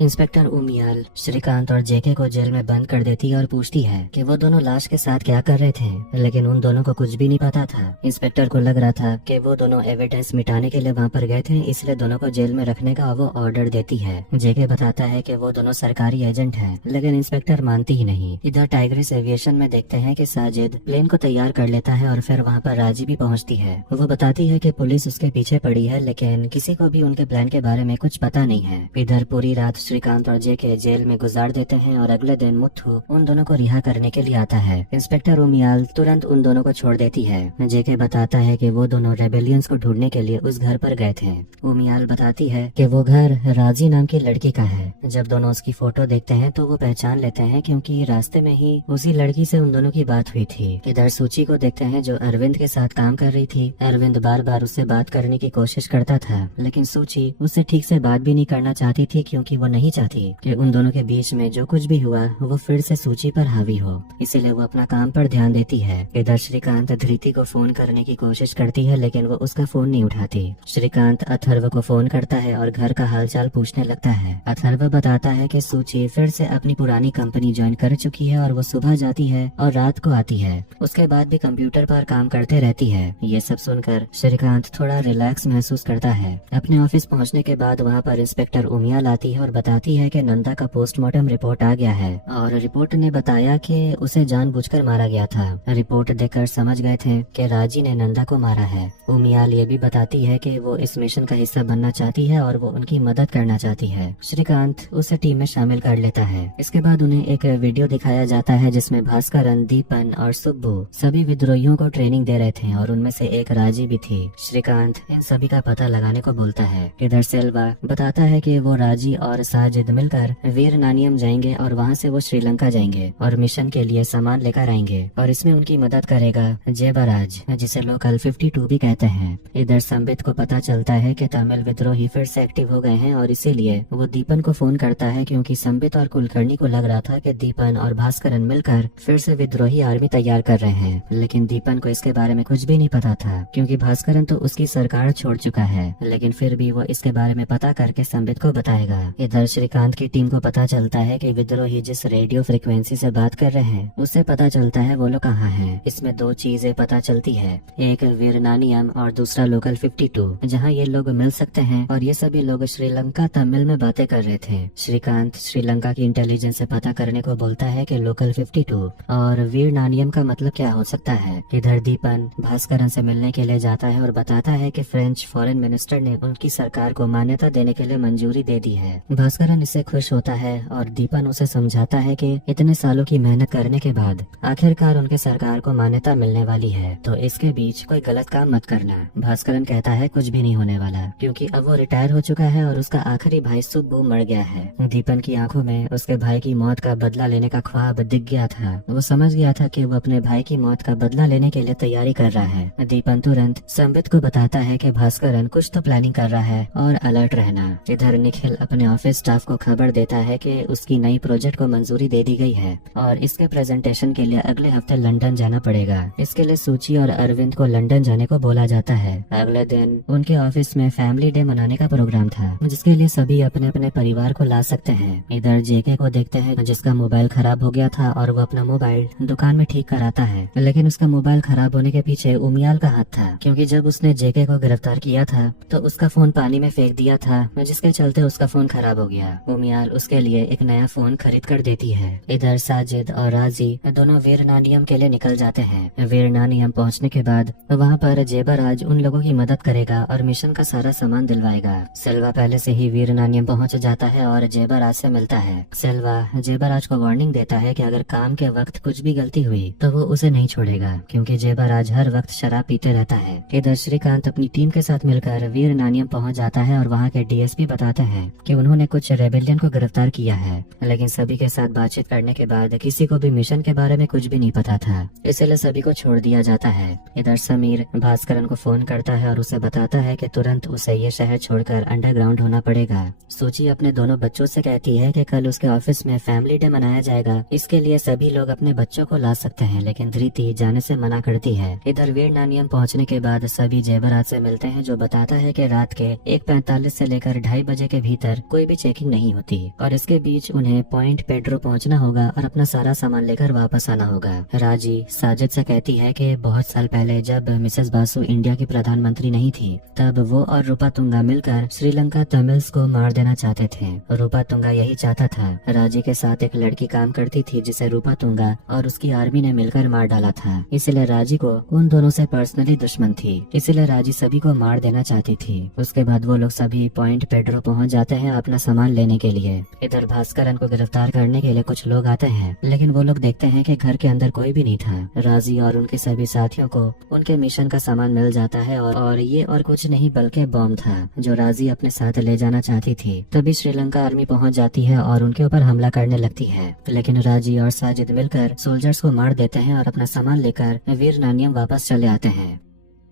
इंस्पेक्टर उमियाल श्रीकांत और जेके को जेल में बंद कर देती है और पूछती है कि वो दोनों लाश के साथ क्या कर रहे थे, लेकिन उन दोनों को कुछ भी नहीं पता था। इंस्पेक्टर को लग रहा था कि वो दोनों एविडेंस मिटाने के लिए वहाँ पर गए थे, इसलिए दोनों को जेल में रखने का वो ऑर्डर देती है। जेके बताता है कि वो दोनों सरकारी एजेंट हैं, लेकिन इंस्पेक्टर मानती ही नहीं। इधर टाइग्रिस एविएशन में देखते हैं कि साजिद प्लेन को तैयार कर लेता है और फिर वहाँ पर राजी भी पहुँचती है। वो बताती है कि पुलिस उसके पीछे पड़ी है, लेकिन किसी को भी उनके प्लान के बारे में कुछ पता नहीं है। इधर पूरी रात श्रीकांत और जेके जेल में गुजार देते हैं और अगले दिन मुथु उन दोनों को रिहा करने के लिए आता है। इंस्पेक्टर उमियाल तुरंत उन दोनों को छोड़ देती है। जेके बताता है कि वो दोनों रेबेलियंस को ढूंढने के लिए उस घर पर गए थे। उमियाल बताती है कि वो घर राजी नाम की लड़की का है। जब दोनों उसकी फोटो देखते हैं तो वो पहचान लेते हैं, क्योंकि रास्ते में ही उसी लड़की से उन दोनों की बात हुई थी। इधर सूची को देखते हैं जो अरविंद के साथ काम कर रही थी। अरविंद बार बार उससे बात करने की कोशिश करता था, लेकिन सूची उससे ठीक से बात भी नहीं करना चाहती थी, क्योंकि वो नहीं चाहती कि उन दोनों के बीच में जो कुछ भी हुआ वो फिर से सूची पर हावी हो। इसीलिए वो अपना काम पर ध्यान देती है। इधर श्रीकांत धृति को फोन करने की कोशिश करती है, लेकिन वो उसका फोन नहीं उठाती। श्रीकांत अथर्व को फोन करता है और घर का हालचाल पूछने लगता है। अथर्व बताता है कि सूची फिर से अपनी पुरानी कंपनी ज्वाइन कर चुकी है और वो सुबह जाती है और रात को आती है। उसके बाद भी कंप्यूटर पर काम करते रहती है। ये सब सुनकर श्रीकांत थोड़ा रिलैक्स महसूस करता है। अपने ऑफिस पहुंचने के बाद वहां पर इंस्पेक्टर उमियाल आती है और बताती है कि नंदा का पोस्टमार्टम रिपोर्ट आ गया है और रिपोर्ट ने बताया कि उसे जानबूझकर मारा गया था। रिपोर्ट देखकर समझ गए थे कि राजी ने नंदा को मारा है। उमियाल ये भी बताती है कि वो इस मिशन का हिस्सा बनना चाहती है और वो उनकी मदद करना चाहती है। श्रीकांत उसे टीम में शामिल कर लेता है। इसके बाद उन्हें एक वीडियो दिखाया जाता है जिसमें भास्करन, दीपन और सुब्बू सभी विद्रोहियों को ट्रेनिंग दे रहे थे और उनमें से एक राजी भी थी। श्रीकांत इन सभी का पता लगाने को बोलता है। इधर सेल्वा बताता है कि वो राजी और साजिद मिलकर वीर नानियम जाएंगे और वहाँ से वो श्रीलंका जाएंगे और मिशन के लिए सामान लेकर आएंगे और इसमें उनकी मदद करेगा जेबराज, जिसे लोकल 52 भी कहते हैं। इधर संबित को पता चलता है कि तमिल विद्रोही फिर से एक्टिव हो गए हैं और इसीलिए वो दीपन को फोन करता है, क्योंकि संबित और कुलकर्णी को लग रहा था कि दीपन और भास्करन मिलकर फिर से विद्रोही आर्मी तैयार कर रहे हैं। लेकिन दीपन को इसके बारे में कुछ भी नहीं पता था, क्योंकि भास्करन तो उसकी सरकार छोड़ चुका है, लेकिन फिर भी वो इसके बारे में पता करके संबित को बताएगा। इधर श्रीकांत की टीम को पता चलता है कि विद्रोही जिस रेडियो फ्रिक्वेंसी से बात कर रहे हैं उससे पता चलता है वो लोग कहाँ हैं। इसमें दो चीजें पता चलती है, एक वीरनानियम और दूसरा लोकल 52, जहाँ ये लोग मिल सकते हैं। और ये सभी लोग श्रीलंका तमिल में बातें कर रहे थे। श्रीकांत श्रीलंका की इंटेलिजेंस से पता करने को बोलता है कि लोकल 52 और वीरनानियम का मतलब क्या हो सकता है। इधर दीपन भास्करन से मिलने के लिए जाता है और बताता है कि फ्रेंच फॉरेन मिनिस्टर ने उनकी सरकार को मान्यता देने के लिए मंजूरी दे दी है। भास्करन इससे खुश होता है और दीपन उसे समझाता है कि इतने सालों की मेहनत करने के बाद आखिरकार उनके सरकार को मान्यता मिलने वाली है, तो इसके बीच कोई गलत काम मत करना। भास्करन कहता है कुछ भी नहीं होने वाला, क्योंकि अब वो रिटायर हो चुका है और उसका आखिरी भाई सुब्बू मर गया है। दीपन की आंखों में उसके भाई की मौत का बदला लेने का ख्वाब दिख गया था। वो समझ गया था कि वो अपने भाई की मौत का बदला लेने के लिए तैयारी कर रहा है। दीपन तुरंत संबित को बताता है कि भास्करन कुछ तो प्लानिंग कर रहा है और अलर्ट रहना। इधर निखिल अपने ऑफिस स्टाफ को खबर देता है कि उसकी नई प्रोजेक्ट को मंजूरी दे दी गई है और इसके प्रेजेंटेशन के लिए अगले हफ्ते लंदन जाना पड़ेगा। इसके लिए सूची और अरविंद को लंदन जाने को बोला जाता है। अगले दिन उनके ऑफिस में फैमिली डे मनाने का प्रोग्राम था, जिसके लिए सभी अपने अपने परिवार को ला सकते हैं। इधर जेके को देखते हैं जिसका मोबाइल खराब हो गया था और वो अपना मोबाइल दुकान में ठीक कराता है, लेकिन उसका मोबाइल खराब होने के पीछे उमियाल का हाथ था, क्योंकि जब उसने जेके को गिरफ्तार किया था तो उसका फोन पानी में फेंक दिया था, जिसके चलते उसका फोन खराब हो गया। उमियाल उसके लिए एक नया फोन खरीद कर देती है। इधर साजिद और राजी दोनों वीरनानियम के लिए निकल जाते हैं। वीरनानियम पहुंचने के बाद वहां पर जेबराज उन लोगों की मदद करेगा और मिशन का सारा सामान दिलवाएगा। सेल्वा पहले से ही वीरनानियम पहुंच जाता है और जेबराज से मिलता है। सेल्वा जेबराज को वार्निंग देता है कि अगर काम के वक्त कुछ भी गलती हुई तो वो उसे नहीं छोड़ेगा, क्योंकि जेबराज हर वक्त शराब पीते रहता है। इधर श्रीकांत अपनी टीम के साथ मिलकर वीरनानियम पहुंच जाता है और वहाँ के डीएसपी बताते हैं कि उन्होंने कुछ कुछ रेबेलियन को गिरफ्तार किया है, लेकिन सभी के साथ बातचीत करने के बाद किसी को भी मिशन के बारे में कुछ भी नहीं पता था, इसलिए सभी को छोड़ दिया जाता है। इधर समीर भास्करन को फोन करता है और उसे बताता है कि तुरंत उसे ये शहर छोड़कर अंडरग्राउंड होना पड़ेगा। सूची अपने दोनों बच्चों से कहती है कि कल उसके ऑफिस में फैमिली डे मनाया जाएगा, इसके लिए सभी लोग अपने बच्चों को ला सकते हैं, लेकिन धृति जाने से मना करती है। इधर वीरनानियम पहुंचने के बाद सभी जेबराज से मिलते हैं, जो बताता है कि रात के 1:45 से लेकर 2:30 बजे के भीतर कोई भी चेकिंग नहीं होती और इसके बीच उन्हें पॉइंट पेड्रो पहुंचना होगा और अपना सारा सामान लेकर वापस आना होगा। राजी साजिद से कहती है कि बहुत साल पहले जब मिसेस बासु इंडिया की प्रधानमंत्री नहीं थी, तब वो और रूपा तुंगा मिलकर श्रीलंका तमिल्स को मार देना चाहते थे। रूपा तुंगा यही चाहता था। राजी के साथ एक लड़की काम करती थी जिसे रूपा तुंगा और उसकी आर्मी ने मिलकर मार डाला था, इसलिए राजी को उन दोनों से पर्सनली दुश्मन थी, इसलिए राजी सभी को मार देना चाहती थी। उसके बाद वो लोग सभी पॉइंट पेड्रो पहुंच जाते हैं अपना सामान लेने के लिए। इधर भास्करन को गिरफ्तार करने के लिए कुछ लोग आते हैं, लेकिन वो लोग देखते हैं कि घर के अंदर कोई भी नहीं था। राजी और उनके सभी साथियों को उनके मिशन का सामान मिल जाता है और ये और कुछ नहीं बल्कि बॉम्ब था जो राजी अपने साथ ले जाना चाहती थी। तभी श्रीलंका आर्मी पहुंच जाती है और उनके ऊपर हमला करने लगती है, लेकिन राजी और साजिद मिलकर सोल्जर्स को मार देते हैं और अपना सामान लेकर वीरनानियम वापस चले आते हैं।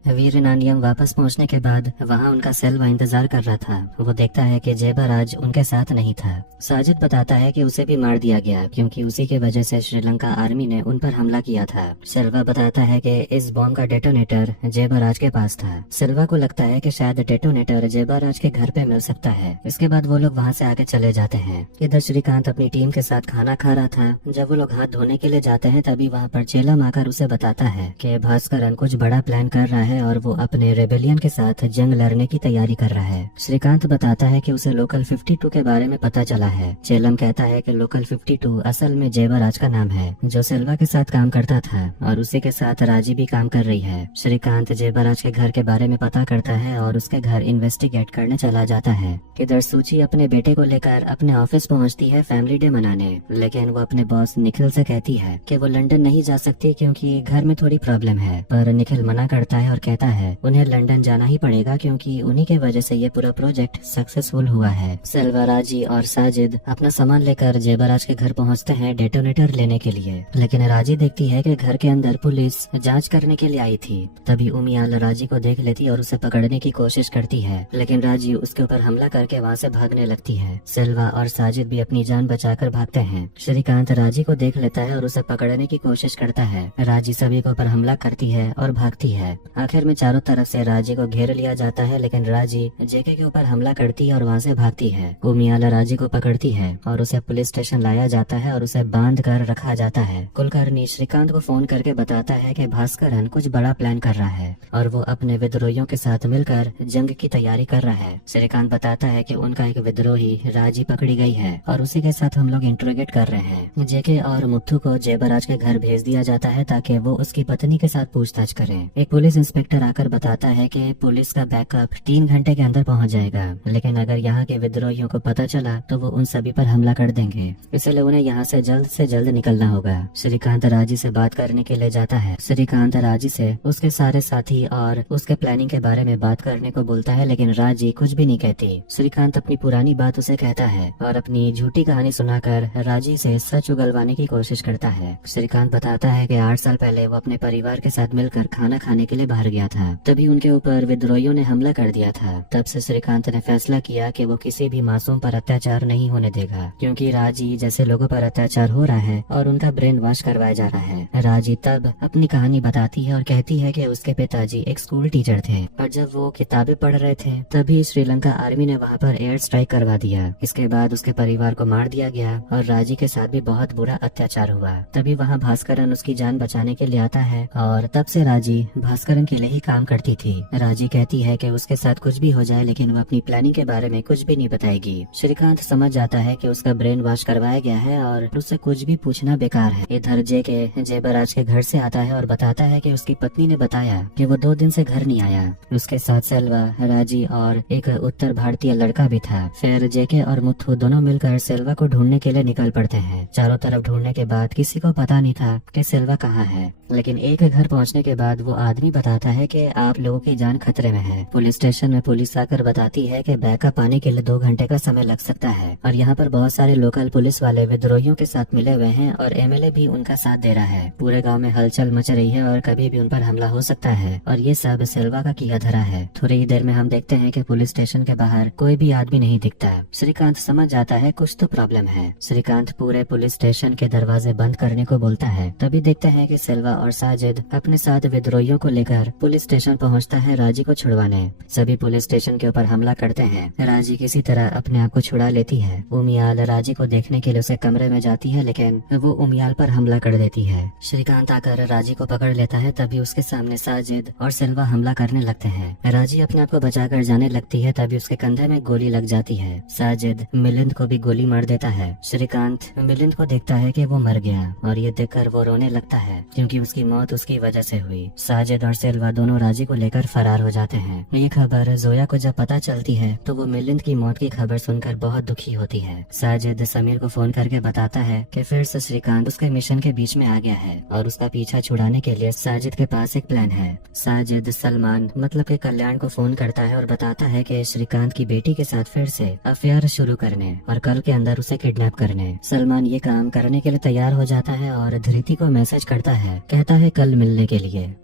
वीरनानियम वापस पहुंचने के बाद वहां उनका सेल्वा इंतजार कर रहा था। वो देखता है कि जेबराज उनके साथ नहीं था। साजिद बताता है कि उसे भी मार दिया गया क्योंकि उसी की वजह से श्रीलंका आर्मी ने उन पर हमला किया था। सेल्वा बताता है कि इस बॉम्ब का डेटोनेटर जेबराज के पास था। सेल्वा को लगता है कि शायद डेटोनेटर जेबराज के घर पे मिल सकता है। इसके बाद वो लोग वहाँ से आगे चले जाते हैं। इधर श्रीकांत अपनी टीम के साथ खाना खा रहा था। जब वो लोग हाथ धोने के लिए जाते हैं तभी वहाँ पर चेलम आकर उसे बताता है कि भास्करन कुछ बड़ा प्लान कर रहा है और वो अपने रेबेलियन के साथ जंग लड़ने की तैयारी कर रहा है। श्रीकांत बताता है कि उसे लोकल 52 के बारे में पता चला है। चेलम कहता है कि लोकल 52 असल में जेबराज का नाम है, जो सेल्वा के साथ काम करता था और उसी के साथ राजी भी काम कर रही है। श्रीकांत जेबराज के घर के बारे में पता करता है और उसके घर इन्वेस्टिगेट करने चला जाता है। इधर सूची अपने बेटे को लेकर अपने ऑफिस पहुंचती है फैमिली डे मनाने, लेकिन वो अपने बॉस निखिल से कहती है कि वो लंदन नहीं जा सकती क्योंकि घर में थोड़ी प्रॉब्लम है, पर निखिल मना करता है और कहता है उन्हें लंदन जाना ही पड़ेगा क्योंकि उन्हीं के वजह से ये पूरा प्रोजेक्ट सक्सेसफुल हुआ है। सेल्वा, राजी और साजिद अपना सामान लेकर जेबराज के घर पहुंचते हैं डेटोनेटर लेने के लिए, लेकिन राजी देखती है कि घर के अंदर पुलिस जांच करने के लिए आई थी। तभी उमियाल राजी को देख लेती और उसे पकड़ने की कोशिश करती है, लेकिन राजी उसके ऊपर हमला करके वहाँ से भागने लगती है। सेल्वा और साजिद भी अपनी जान बचाकर भागते हैं। श्रीकांत राजी को देख लेता है और उसे पकड़ने की कोशिश करता है। राजी सभी के ऊपर हमला करती है और भागती है। आखिर में चारों तरफ से राजी को घेर लिया जाता है, लेकिन राजी जेके के ऊपर हमला करती है और वहाँ से भागती है। उमियाला राजी को पकड़ती है और उसे पुलिस स्टेशन लाया जाता है और उसे बांध कर रखा जाता है। कुलकर्णी श्रीकांत को फोन करके बताता है कि भास्करन कुछ बड़ा प्लान कर रहा है और वो अपने विद्रोहियों के साथ मिलकर जंग की तैयारी कर रहा है। श्रीकांत बताता है कि उनका एक विद्रोही राजी पकड़ी गई है और उसी के साथ हम लोग इंट्रोगेट कर रहे हैं। जेके और मुथु को जेबराज के घर भेज दिया जाता है ताकि वो उसकी पत्नी के साथ पूछताछ करें। एक पुलिस इंस्पेक्टर आकर बताता है कि पुलिस का बैकअप 3 घंटे के अंदर पहुंच जाएगा, लेकिन अगर यहाँ के विद्रोहियों को पता चला तो वो उन सभी पर हमला कर देंगे, इसलिए उन्हें यहाँ से जल्द निकलना होगा। श्रीकांत राजी से बात करने के लिए जाता है। श्रीकांत राजी से उसके सारे साथी और उसके प्लानिंग के बारे में बात करने को बोलता है, लेकिन राजी कुछ भी नहीं कहती। श्रीकांत अपनी पुरानी बात उसे कहता है और अपनी झूठी कहानी सुनाकर राजी से सच उगलवाने की कोशिश करता है। श्रीकांत बताता है कि 8 साल पहले वो अपने परिवार के साथ मिलकर खाना खाने के लिए बाहर गया था, तभी उनके ऊपर विद्रोहियों ने हमला कर दिया था। तब से श्रीकांत ने फैसला किया कि वो किसी भी मासूम पर अत्याचार नहीं होने देगा, क्योंकि राजी जैसे लोगों पर अत्याचार हो रहा है और उनका ब्रेन वॉश करवाया जा रहा है। राजी तब अपनी कहानी बताती है और कहती है कि उसके पिताजी एक स्कूल टीचर थे और जब वो किताबें पढ़ रहे थे तभी श्रीलंका आर्मी ने वहाँ पर एयर स्ट्राइक करवा दिया। इसके बाद उसके परिवार को मार दिया गया और राजी के साथ भी बहुत बुरा अत्याचार हुआ। तभी वहाँ भास्करन उसकी जान बचाने के लिए आता है और तब से राजी भास्करन के लिए ही काम करती थी। राजी कहती है कि उसके साथ कुछ भी हो जाए लेकिन वो अपनी प्लानिंग के बारे में कुछ भी नहीं बताएगी। श्रीकांत समझ जाता है कि उसका ब्रेन वॉश करवाया गया है और उससे कुछ भी पूछना बेकार है। इधर जेके जेबराज के घर से आता है और बताता है कि उसकी पत्नी ने बताया कि वो 2 दिन से घर नहीं आया। उसके साथ सेल्वा, राजी और एक उत्तर भारतीय लड़का भी था। फिर जेके और मुथु दोनों मिलकर सेल्वा को ढूंढने के लिए निकल पड़ते हैं। चारों तरफ ढूंढने के बाद किसी को पता नहीं था कि सेल्वा कहाँ है, लेकिन एक घर पहुंचने के बाद वो आदमी बताता बताता है कि आप लोगों की जान खतरे में है। पुलिस स्टेशन में पुलिस आकर बताती है कि बैकअप पाने के लिए 2 घंटे का समय लग सकता है और यहाँ पर बहुत सारे लोकल पुलिस वाले विद्रोहियों के साथ मिले हुए हैं और एमएलए भी उनका साथ दे रहा है। पूरे गाँव में हलचल मच रही है और कभी भी उन पर हमला हो सकता है और ये सब सिल्वा का किया धरा है। थोड़ी ही देर में हम देखते हैं कि पुलिस स्टेशन के बाहर कोई भी आदमी नहीं दिखता। श्रीकांत समझ जाता है कुछ तो प्रॉब्लम है। श्रीकांत पूरे पुलिस स्टेशन के दरवाजे बंद करने को बोलता है। तभी देखते हैं कि सिल्वा और साजिद अपने साथ विद्रोहियों को लेकर पुलिस स्टेशन पहुंचता है राजी को छुड़वाने। सभी पुलिस स्टेशन के ऊपर हमला करते हैं। राजी किसी तरह अपने आप को छुड़ा लेती है। उमियाल राजी को देखने के लिए उसे कमरे में जाती है लेकिन वो उमियाल पर हमला कर देती है। श्रीकांत आकर राजी को पकड़ लेता है। तभी उसके सामने साजिद और सिल्वा हमला करने लगते हैं। राजी अपने आप को बचाकर जाने लगती है। तभी उसके कंधे में गोली लग जाती है। साजिद मिलिंद को भी गोली मार देता है। श्रीकांत मिलिंद को देखता है कि वो मर गया और ये देखकर वो रोने लगता है क्योंकि उसकी मौत उसकी वजह से हुई। साजिद और सिल्वा दोनों राजी को लेकर फरार हो जाते हैं। ये खबर जोया को जब पता चलती है तो वो मिलिंद की मौत की खबर सुनकर बहुत दुखी होती है। साजिद समीर को फोन करके बताता है कि फिर से श्रीकांत उसके मिशन के बीच में आ गया है और उसका पीछा छुड़ाने के लिए साजिद के पास एक प्लान है। साजिद सलमान मतलब के कल्याण को फोन करता है और बताता है कि श्रीकांत की बेटी के साथ फिर से अफेयर शुरू करने और कल के अंदर उसे किडनैप करने। सलमान ये काम करने के लिए तैयार हो जाता है और धृति को मैसेज करता है, कहता है कल मिलने के लिए।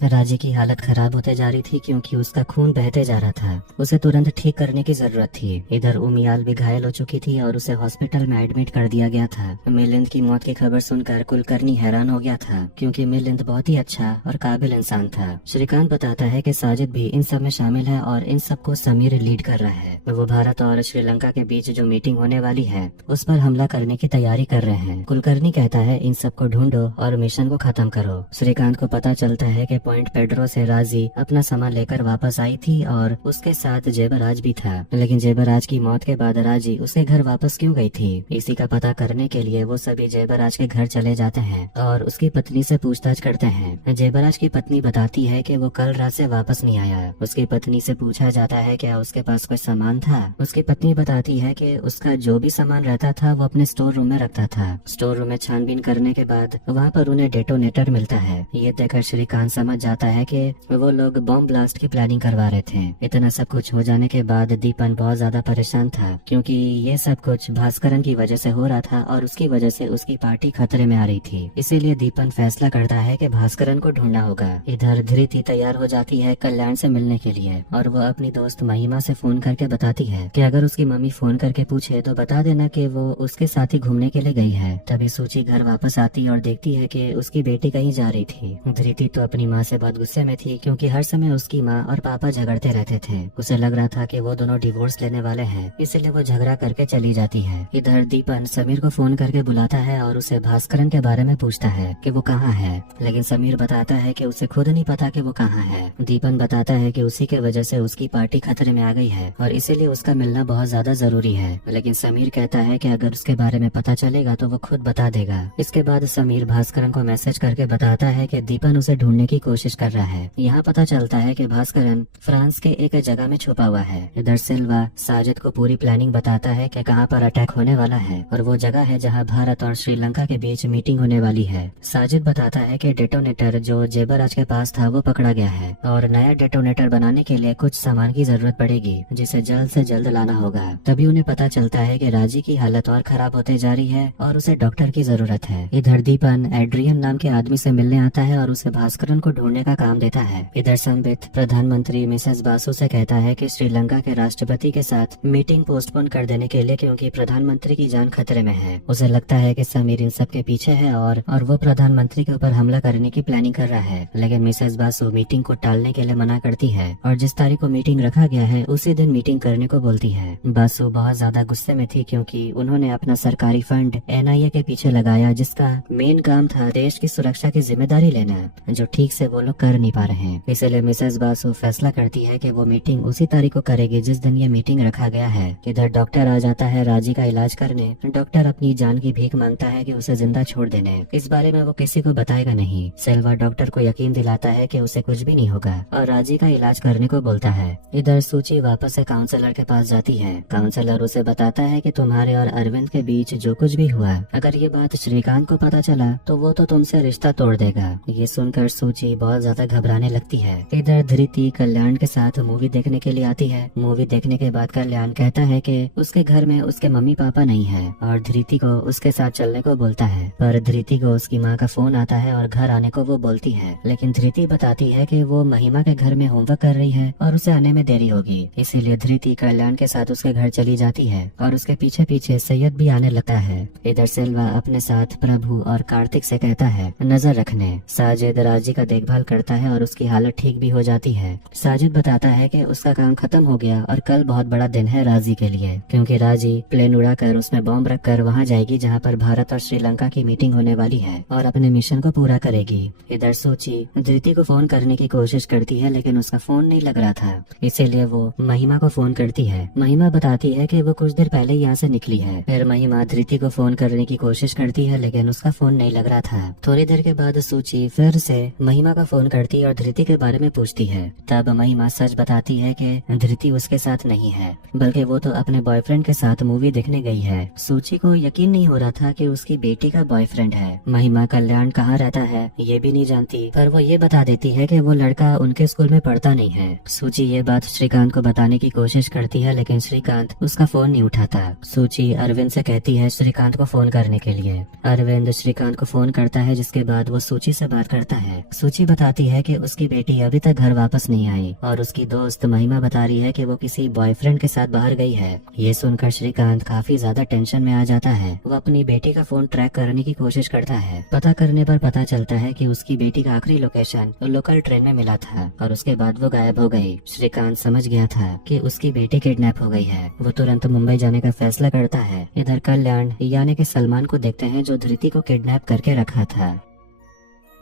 राजी की हालत खराब होते जा रही थी क्योंकि उसका खून बहते जा रहा था। उसे तुरंत ठीक करने की जरूरत थी। इधर उमियाल भी घायल हो चुकी थी और उसे हॉस्पिटल में एडमिट कर दिया गया था। मिलिंद की मौत की खबर सुनकर कुलकर्णी हैरान हो गया था क्योंकि मिलिंद बहुत ही अच्छा और काबिल इंसान था। श्रीकांत बताता है कि साजिद भी इन सब में शामिल है और इन सबको समीर लीड कर रहा है। वो भारत और श्रीलंका के बीच जो मीटिंग होने वाली है उस पर हमला करने की तैयारी कर रहे हैं। कुलकर्णी कहता है इन सबको ढूंढो और मिशन को खत्म करो। श्रीकांत को पता चलता है कि पॉइंट पेड्रो से राजी अपना सामान लेकर वापस आई थी और उसके साथ जेबराज भी था। लेकिन जेबराज की मौत के बाद राजी उसके घर वापस क्यों गई थी, इसी का पता करने के लिए वो सभी जेबराज के घर चले जाते हैं और उसकी पत्नी से पूछताछ करते हैं। जेबराज की पत्नी बताती है कि वो कल रात से वापस नहीं आया। उसकी पत्नी से पूछा जाता है क्या उसके पास कोई सामान था। उसकी पत्नी बताती है कि उसका जो भी सामान रहता था वो अपने स्टोर रूम में रखता था। स्टोर रूम में छानबीन करने के बाद वहाँ पर उन्हें डेटोनेटर मिलता है। ये देखकर श्रीकांत समझ जाता है कि वो लोग बॉम्ब ब्लास्ट की प्लानिंग करवा रहे थे। इतना सब कुछ हो जाने के बाद दीपन बहुत ज्यादा परेशान था क्योंकि ये सब कुछ भास्करन की वजह से हो रहा था और उसकी वजह से उसकी पार्टी खतरे में आ रही थी। इसीलिए दीपन फैसला करता है कि भास्करन को ढूंढना होगा। इधर धृति तैयार हो जाती है कल्याण से मिलने के लिए और वो अपनी दोस्त महिमा से फोन करके बताती है कि अगर उसकी मम्मी फोन करके पूछे तो बता देना कि वो उसके साथ ही घूमने के लिए गई है। तभी सूची घर वापस आती और देखती है कि उसकी बेटी कहीं जा रही थी। धृति तो अपनी माँ से बहुत गुस्से में थी क्योंकि हर समय उसकी माँ और पापा झगड़ते रहते थे। उसे लग रहा था कि वो दोनों डिवोर्स लेने वाले हैं, इसलिए वो झगड़ा करके चली जाती है। इधर दीपन समीर को फोन करके बुलाता है और उसे भास्करन के बारे में पूछता है कि वो कहाँ है, लेकिन समीर बताता है कि उसे खुद नहीं पता कि वो कहाँ है। दीपन बताता है कि उसी के वजह से उसकी पार्टी खतरे में आ गई है और इसीलिए उसका मिलना बहुत ज्यादा जरूरी है। लेकिन समीर कहता है कि अगर उसके बारे में पता चलेगा तो वो खुद बता देगा। इसके बाद समीर भास्करन को मैसेज करके बताता है कि दीपन उसे ढूंढने की कोशिश कर रहा है। यहाँ पता चलता है कि भास्करन फ्रांस के एक जगह में छुपा हुआ है। इधर सिल्वा साजिद को पूरी प्लानिंग बताता है कि कहाँ पर अटैक होने वाला है और वो जगह है जहाँ भारत और श्रीलंका के बीच मीटिंग होने वाली है। साजिद बताता है कि डेटोनेटर जो जेबराज के पास था वो पकड़ा गया है और नया डेटोनेटर बनाने के लिए कुछ सामान की जरूरत पड़ेगी जिसे जल्द से जल्द लाना होगा। तभी उन्हें पता चलता है कि राजी की हालत और खराब होते जा रही है और उसे डॉक्टर की जरूरत है। इधर दीपन एड्रियन नाम के आदमी से मिलने आता है और उसे भास्करन को ढूंढने का काम देता है। इधर संबित प्रधानमंत्री मिसेस बासु से कहता है कि श्रीलंका के राष्ट्रपति के साथ मीटिंग पोस्टपोन कर देने के लिए क्योंकि प्रधानमंत्री की जान खतरे में है। उसे लगता है कि समीर इन सब के पीछे है और वो प्रधानमंत्री के ऊपर हमला करने की प्लानिंग कर रहा है। लेकिन मिसेस बासु मीटिंग को टालने के लिए मना करती है और जिस तारीख को मीटिंग रखा गया है उसी दिन मीटिंग करने को बोलती है। बासु बहुत ज्यादा गुस्से में थी क्योंकि उन्होंने अपना सरकारी फंड NIA के पीछे लगाया जिसका मेन काम था देश की सुरक्षा की जिम्मेदारी लेना, जो ठीक से वो लोग कर नहीं पा रहे हैं। इसलिए मिसेस बासु फैसला करती है कि वो मीटिंग उसी तारीख को करेगी जिस दिन ये मीटिंग रखा गया है। इधर डॉक्टर आ जाता है राजी का इलाज करने। डॉक्टर अपनी जान की भीख मांगता है कि उसे जिंदा छोड़ देने। इस बारे में वो किसी को बताएगा नहीं। सेल्वा डॉक्टर को यकीन दिलाता है कि उसे कुछ भी नहीं होगा और राजी का इलाज करने को बोलता है। इधर सूची वापस से काउंसलर के पास जाती है। काउंसलर उसे बताता है कि तुम्हारे और अरविंद के बीच जो कुछ भी हुआ, अगर ये बात श्रीकांत को पता चला तो वो तो तुमसे रिश्ता तोड़ देगा। ये सुनकर सूची बहुत ज्यादा घबराने लगती है। इधर धृति कल्याण के साथ मूवी देखने के लिए आती है। मूवी देखने के बाद कल्याण कहता है कि उसके घर में उसके मम्मी पापा नहीं है और धृति को उसके साथ चलने को बोलता है, पर धृति को उसकी माँ का फोन आता है और घर आने को वो बोलती है, लेकिन धृति बताती है कि वो महिमा के घर में होमवर्क कर रही है और उसे आने में देरी होगी। इसीलिए धृति कल्याण के साथ उसके घर चली जाती है और उसके पीछे पीछे सैयद भी आने लगता है। इधर सिल्वा अपने साथ प्रभु और कार्तिक से कहता है नजर रखने। साजिद राजी का देखभाल करता है और उसकी हालत ठीक भी हो जाती है। साजिद बताता है कि उसका काम खत्म हो गया और कल बहुत बड़ा दिन है राजी के लिए, क्योंकि राजी प्लेन उड़ाकर उसमें बॉम्ब रखकर वहां जाएगी जहां पर भारत और श्रीलंका की मीटिंग होने वाली है और अपने मिशन को पूरा करेगी। इधर सूची धृति को फोन करने की कोशिश करती है, लेकिन उसका फोन नहीं लग रहा था, इसीलिए वो महिमा को फोन करती है। महिमा बताती है कि वो कुछ देर पहले यहाँ से निकली है। फिर महिमा धृति को फोन करने की कोशिश करती है, लेकिन उसका फोन नहीं लग रहा था। थोड़ी देर के बाद सूची फिर से महिमा का फोन करती है और धृति के बारे में पूछती है। तब महिमा सच बताती है कि धृति उसके साथ नहीं है, बल्कि वो तो अपने बॉयफ्रेंड के साथ मूवी देखने गई है। सूची को यकीन नहीं हो रहा था कि उसकी बेटी का बॉयफ्रेंड है। महिमा कल्याण कहाँ रहता है ये भी नहीं जानती, पर वो ये बता देती है कि वो लड़का उनके स्कूल में पढ़ता नहीं है। सूची ये बात श्रीकांत को बताने की कोशिश करती है, लेकिन श्रीकांत उसका फोन नहीं उठाता। सूची अरविंद से कहती है श्रीकांत को फोन करने के लिए। अरविंद श्रीकांत को फोन करता है, जिसके बाद वो सूची से बात करता है। सूची बताती है कि उसकी बेटी अभी तक घर वापस नहीं आई और उसकी दोस्त महिमा बता रही है कि वो किसी बॉयफ्रेंड के साथ बाहर गई है। ये सुनकर श्रीकांत काफी ज्यादा टेंशन में आ जाता है। वो अपनी बेटी का फोन ट्रैक करने की कोशिश करता है। पता करने पर पता चलता है कि उसकी बेटी का आखिरी लोकेशन लोकल ट्रेन में मिला था और उसके बाद वो गायब हो गई। श्रीकांत समझ गया था कि उसकी बेटी किडनैप हो गई है। वो तुरंत मुंबई जाने का फैसला करता है। इधर कल्याण यानी कि सलमान को देखते हैं, जो धृति को किडनैप करके रखा था।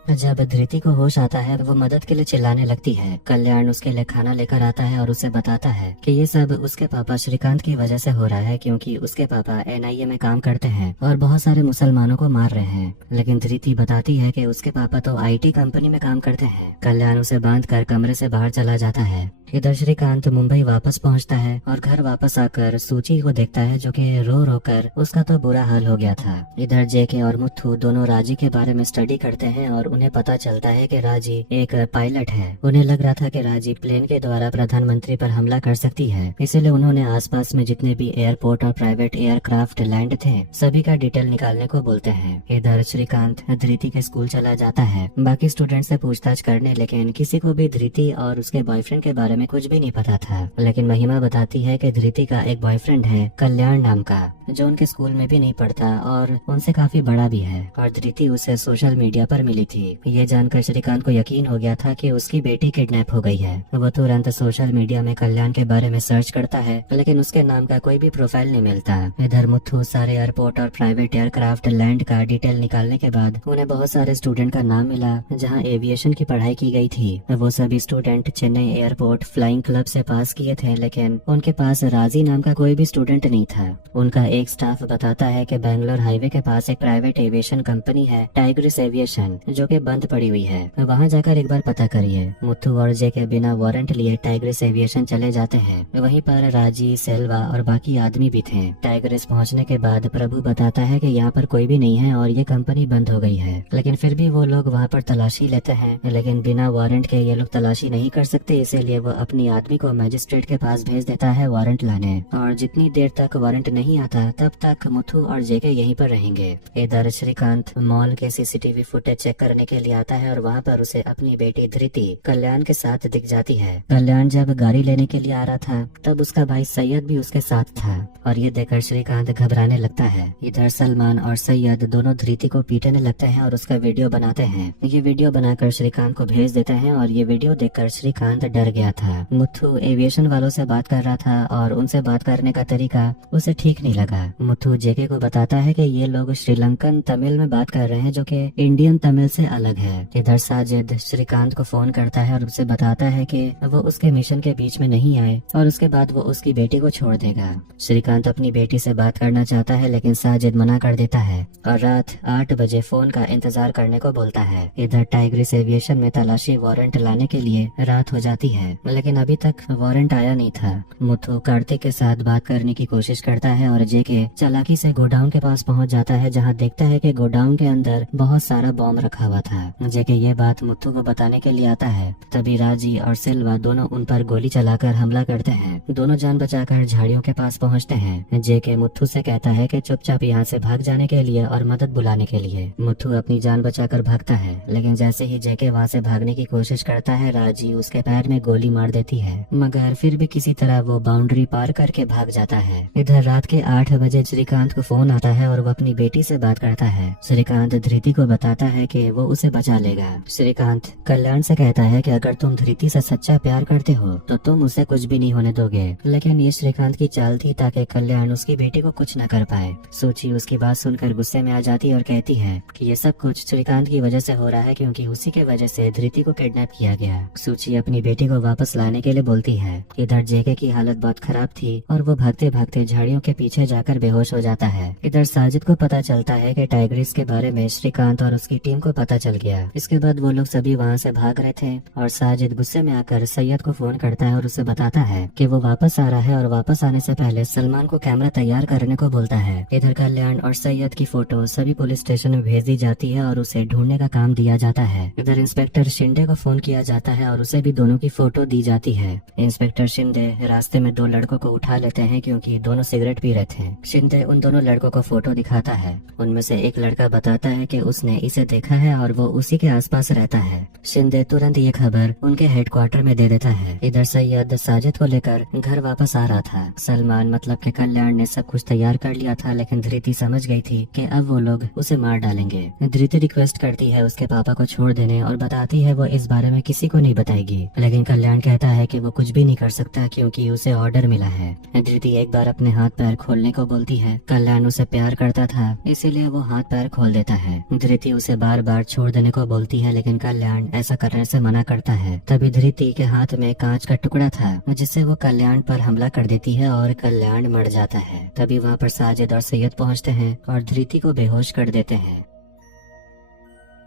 जब धृति को होश आता है वो मदद के लिए चिल्लाने लगती है। कल्याण उसके लिए खाना लेकर आता है और उसे बताता है कि ये सब उसके पापा श्रीकांत की वजह से हो रहा है, क्योंकि उसके पापा एनआईए में काम करते हैं और बहुत सारे मुसलमानों को मार रहे हैं। लेकिन धृति बताती है कि उसके पापा तो आईटी कंपनी में काम करते हैं। कल्याण उसे बांधकर कमरे से बाहर चला जाता है। इधर श्रीकांत मुंबई वापस पहुंचता है और घर वापस आकर सूची को देखता है, जो कि रो रो कर उसका तो बुरा हाल हो गया था। इधर जेके और मुथु दोनों राजी के बारे में स्टडी करते हैं और उन्हें पता चलता है कि राजी एक पायलट है। उन्हें लग रहा था कि राजी प्लेन के द्वारा प्रधानमंत्री पर हमला कर सकती है, इसीलिए उन्होंने आसपास में जितने भी एयरपोर्ट और प्राइवेट एयरक्राफ्ट लैंड थे सभी का डिटेल निकालने को बोलते हैं। इधर श्रीकांत धृति के स्कूल चला जाता है बाकी स्टूडेंट से पूछताछ करने, लेकिन किसी को भी धृति और उसके बॉयफ्रेंड के बारे में कुछ भी नहीं पता था। लेकिन महिमा बताती है कि धृति का एक बॉयफ्रेंड है कल्याण नाम का, जो उनके स्कूल में भी नहीं पढ़ता और उनसे काफी बड़ा भी है, और धृति उसे सोशल मीडिया पर मिली थी। ये जानकर श्रीकांत को यकीन हो गया था कि उसकी बेटी किडनैप हो गई है। वो तुरंत सोशल मीडिया में कल्याण के बारे में सर्च करता है, लेकिन उसके नाम का कोई भी प्रोफाइल नहीं मिलता। इधर मुथु सारे एयरपोर्ट और प्राइवेट एयरक्राफ्ट लैंड का डिटेल निकालने के बाद उन्हें बहुत सारे स्टूडेंट का नाम मिला जहाँ एविएशन की पढ़ाई की गई थी। वो सभी student Chennai airport flying club से पास किए थे, लेकिन उनके पास राजी नाम का कोई भी स्टूडेंट नहीं था। उनका एक स्टाफ बताता है कि बैंगलोर हाईवे के पास एक प्राइवेट एविएशन कंपनी है टाइग्रिस एविएशन, जो कि बंद पड़ी हुई है, वहां जाकर एक बार पता करिए। मुथु और जे के बिना वारंट लिए टाइग्रिस एविएशन चले जाते हैं। वहीं पर राजी, सेल्वा और बाकी आदमी भी थे। टाइग्रिस पहुंचने के बाद प्रभु बताता है कि यहाँ पर कोई भी नहीं है और ये कंपनी बंद हो गई है, लेकिन फिर भी वो लोग वहाँ पर तलाशी लेते हैं। लेकिन बिना वारंट के ये लोग तलाशी नहीं कर सकते, इसीलिए वो अपनी आदमी को मैजिस्ट्रेट के पास भेज देता है वारंट लाने, और जितनी देर तक वारंट नहीं आता तब तक मुथु और जेके यहीं पर रहेंगे। इधर श्रीकांत मॉल के सीसीटीवी फुटेज चेक करने के लिए आता है और वहाँ पर उसे अपनी बेटी धृति कल्याण के साथ दिख जाती है। कल्याण जब गाड़ी लेने के लिए आ रहा था तब उसका भाई सैयद भी उसके साथ था, और ये देखकर श्रीकांत घबराने लगता है। इधर सलमान और सैयद दोनों धृति को पीटने लगते हैं और उसका वीडियो बनाते हैं। ये वीडियो बनाकर श्रीकांत को भेज देते हैं और ये वीडियो देखकर श्रीकांत डर गया था। मुथु एविएशन वालों से बात कर रहा था और उनसे बात करने का तरीका उसे ठीक नहीं लगा। मुथु जेके को बताता है कि ये लोग श्रीलंकन तमिल में बात कर रहे हैं, जो कि इंडियन तमिल से अलग है। इधर साजिद श्रीकांत को फोन करता है और उसे बताता है कि वो उसके मिशन के बीच में नहीं आए और उसके बाद वो उसकी बेटी को छोड़ देगा। श्रीकांत अपनी बेटी से बात करना चाहता है, लेकिन साजिद मना कर देता है और रात 8 बजे फोन का इंतजार करने को बोलता है। इधर टाइग्रिस एविएशन में तलाशी वारंट लाने के लिए रात हो जाती है, लेकिन अभी तक वारंट आया नहीं था। मुथु कार्तिक के साथ बात करने की कोशिश करता है और जेके चालाकी से गोडाउन के पास पहुंच जाता है, जहां देखता है कि गोडाउन के अंदर बहुत सारा बॉम्ब रखा हुआ था। जेके ये बात मुथु को बताने के लिए आता है। तभी राजी और सिल्वा दोनों उन पर गोली चलाकर हमला करते हैं। दोनों जान बचाकर झाड़ियों के पास पहुंचते हैं। जेके मुथु से कहता है कि चुपचाप यहाँ से भाग जाने के लिए और मदद बुलाने के लिए। मुथु अपनी जान बचाकर भागता है, लेकिन जैसे ही जेके वहाँ से भागने की कोशिश करता है, राजी उसके पैर में गोली मार देती है, मगर फिर भी किसी तरह वो बाउंड्री पार करके भाग जाता है। इधर रात के 8 बजे श्रीकांत को फोन आता है और वो अपनी बेटी से बात करता है। श्रीकांत धृति को बताता है कि वो उसे बचा लेगा। श्रीकांत कल्याण से कहता है कि अगर तुम धृति से सच्चा प्यार करते हो तो तुम उसे कुछ भी नहीं होने दोगे, लेकिन ये श्रीकांत की चाल थी ताकि कल्याण उसकी बेटी को कुछ न कर पाए। सूची उसकी बात सुनकर गुस्से में आ जाती है और कहती है कि ये सब कुछ श्रीकांत की वजह से हो रहा है, क्योंकि उसी के वजह से धृति को किडनैप किया गया। सूची अपनी बेटी को वापस लाने के लिए बोलती है। इधर जेके की हालत बहुत खराब थी और वो भागते भागते झाड़ियों के पीछे जाकर बेहोश हो जाता है। इधर साजिद को पता चलता है कि टाइग्रिस के बारे में श्रीकांत और उसकी टीम को पता चल गया। इसके बाद वो लोग सभी वहाँ से भाग रहे थे और साजिद गुस्से में आकर सैयद को फोन करता है और उसे बताता है कि वो वापस आ रहा है और वापस आने से पहले सलमान को कैमरा तैयार करने को बोलता है। इधर कल्याण और सैयद की फोटो सभी पुलिस स्टेशन में भेज दी जाती है और उसे ढूंढने का काम दिया जाता है। इधर इंस्पेक्टर शिंदे को फोन किया जाता है और उसे भी दोनों की फोटो दी जाती है। इंस्पेक्टर शिंदे रास्ते में 2 लड़कों को उठा लेते हैं क्योंकि दोनों सिगरेट पी रहे थे। शिंदे उन दोनों लड़कों को फोटो दिखाता है। उनमें से एक लड़का बताता है कि उसने इसे देखा है और वो उसी के आसपास रहता है। शिंदे तुरंत ये खबर उनके हेडक्वार्टर में दे देता है। इधर सैयद साजिद को लेकर घर वापस आ रहा था। सलमान मतलब के कल्याण ने सब कुछ तैयार कर लिया था, लेकिन धृति समझ गई थी कि अब वो लोग उसे मार डालेंगे। धृति रिक्वेस्ट करती है उसके पापा को छोड़ देने और बताती है वो इस बारे में किसी को नहीं बताएगी, लेकिन कल्याण कहता है कि वो कुछ भी नहीं कर सकता क्योंकि उसे ऑर्डर मिला है। धृति एक बार अपने हाथ पैर खोलने को बोलती है। कल्याण उसे प्यार करता था, इसीलिए वो हाथ पैर खोल देता है। धृति उसे बार बार छोड़ देने को बोलती है, लेकिन कल्याण ऐसा करने से मना करता है। तभी धृति के हाथ में कांच का टुकड़ा था, जिससे वो कल्याण पर हमला कर देती है और कल्याण मर जाता है। तभी वहाँ पर साजिद और सैयद पहुँचते हैं और धृति को बेहोश कर देते हैं।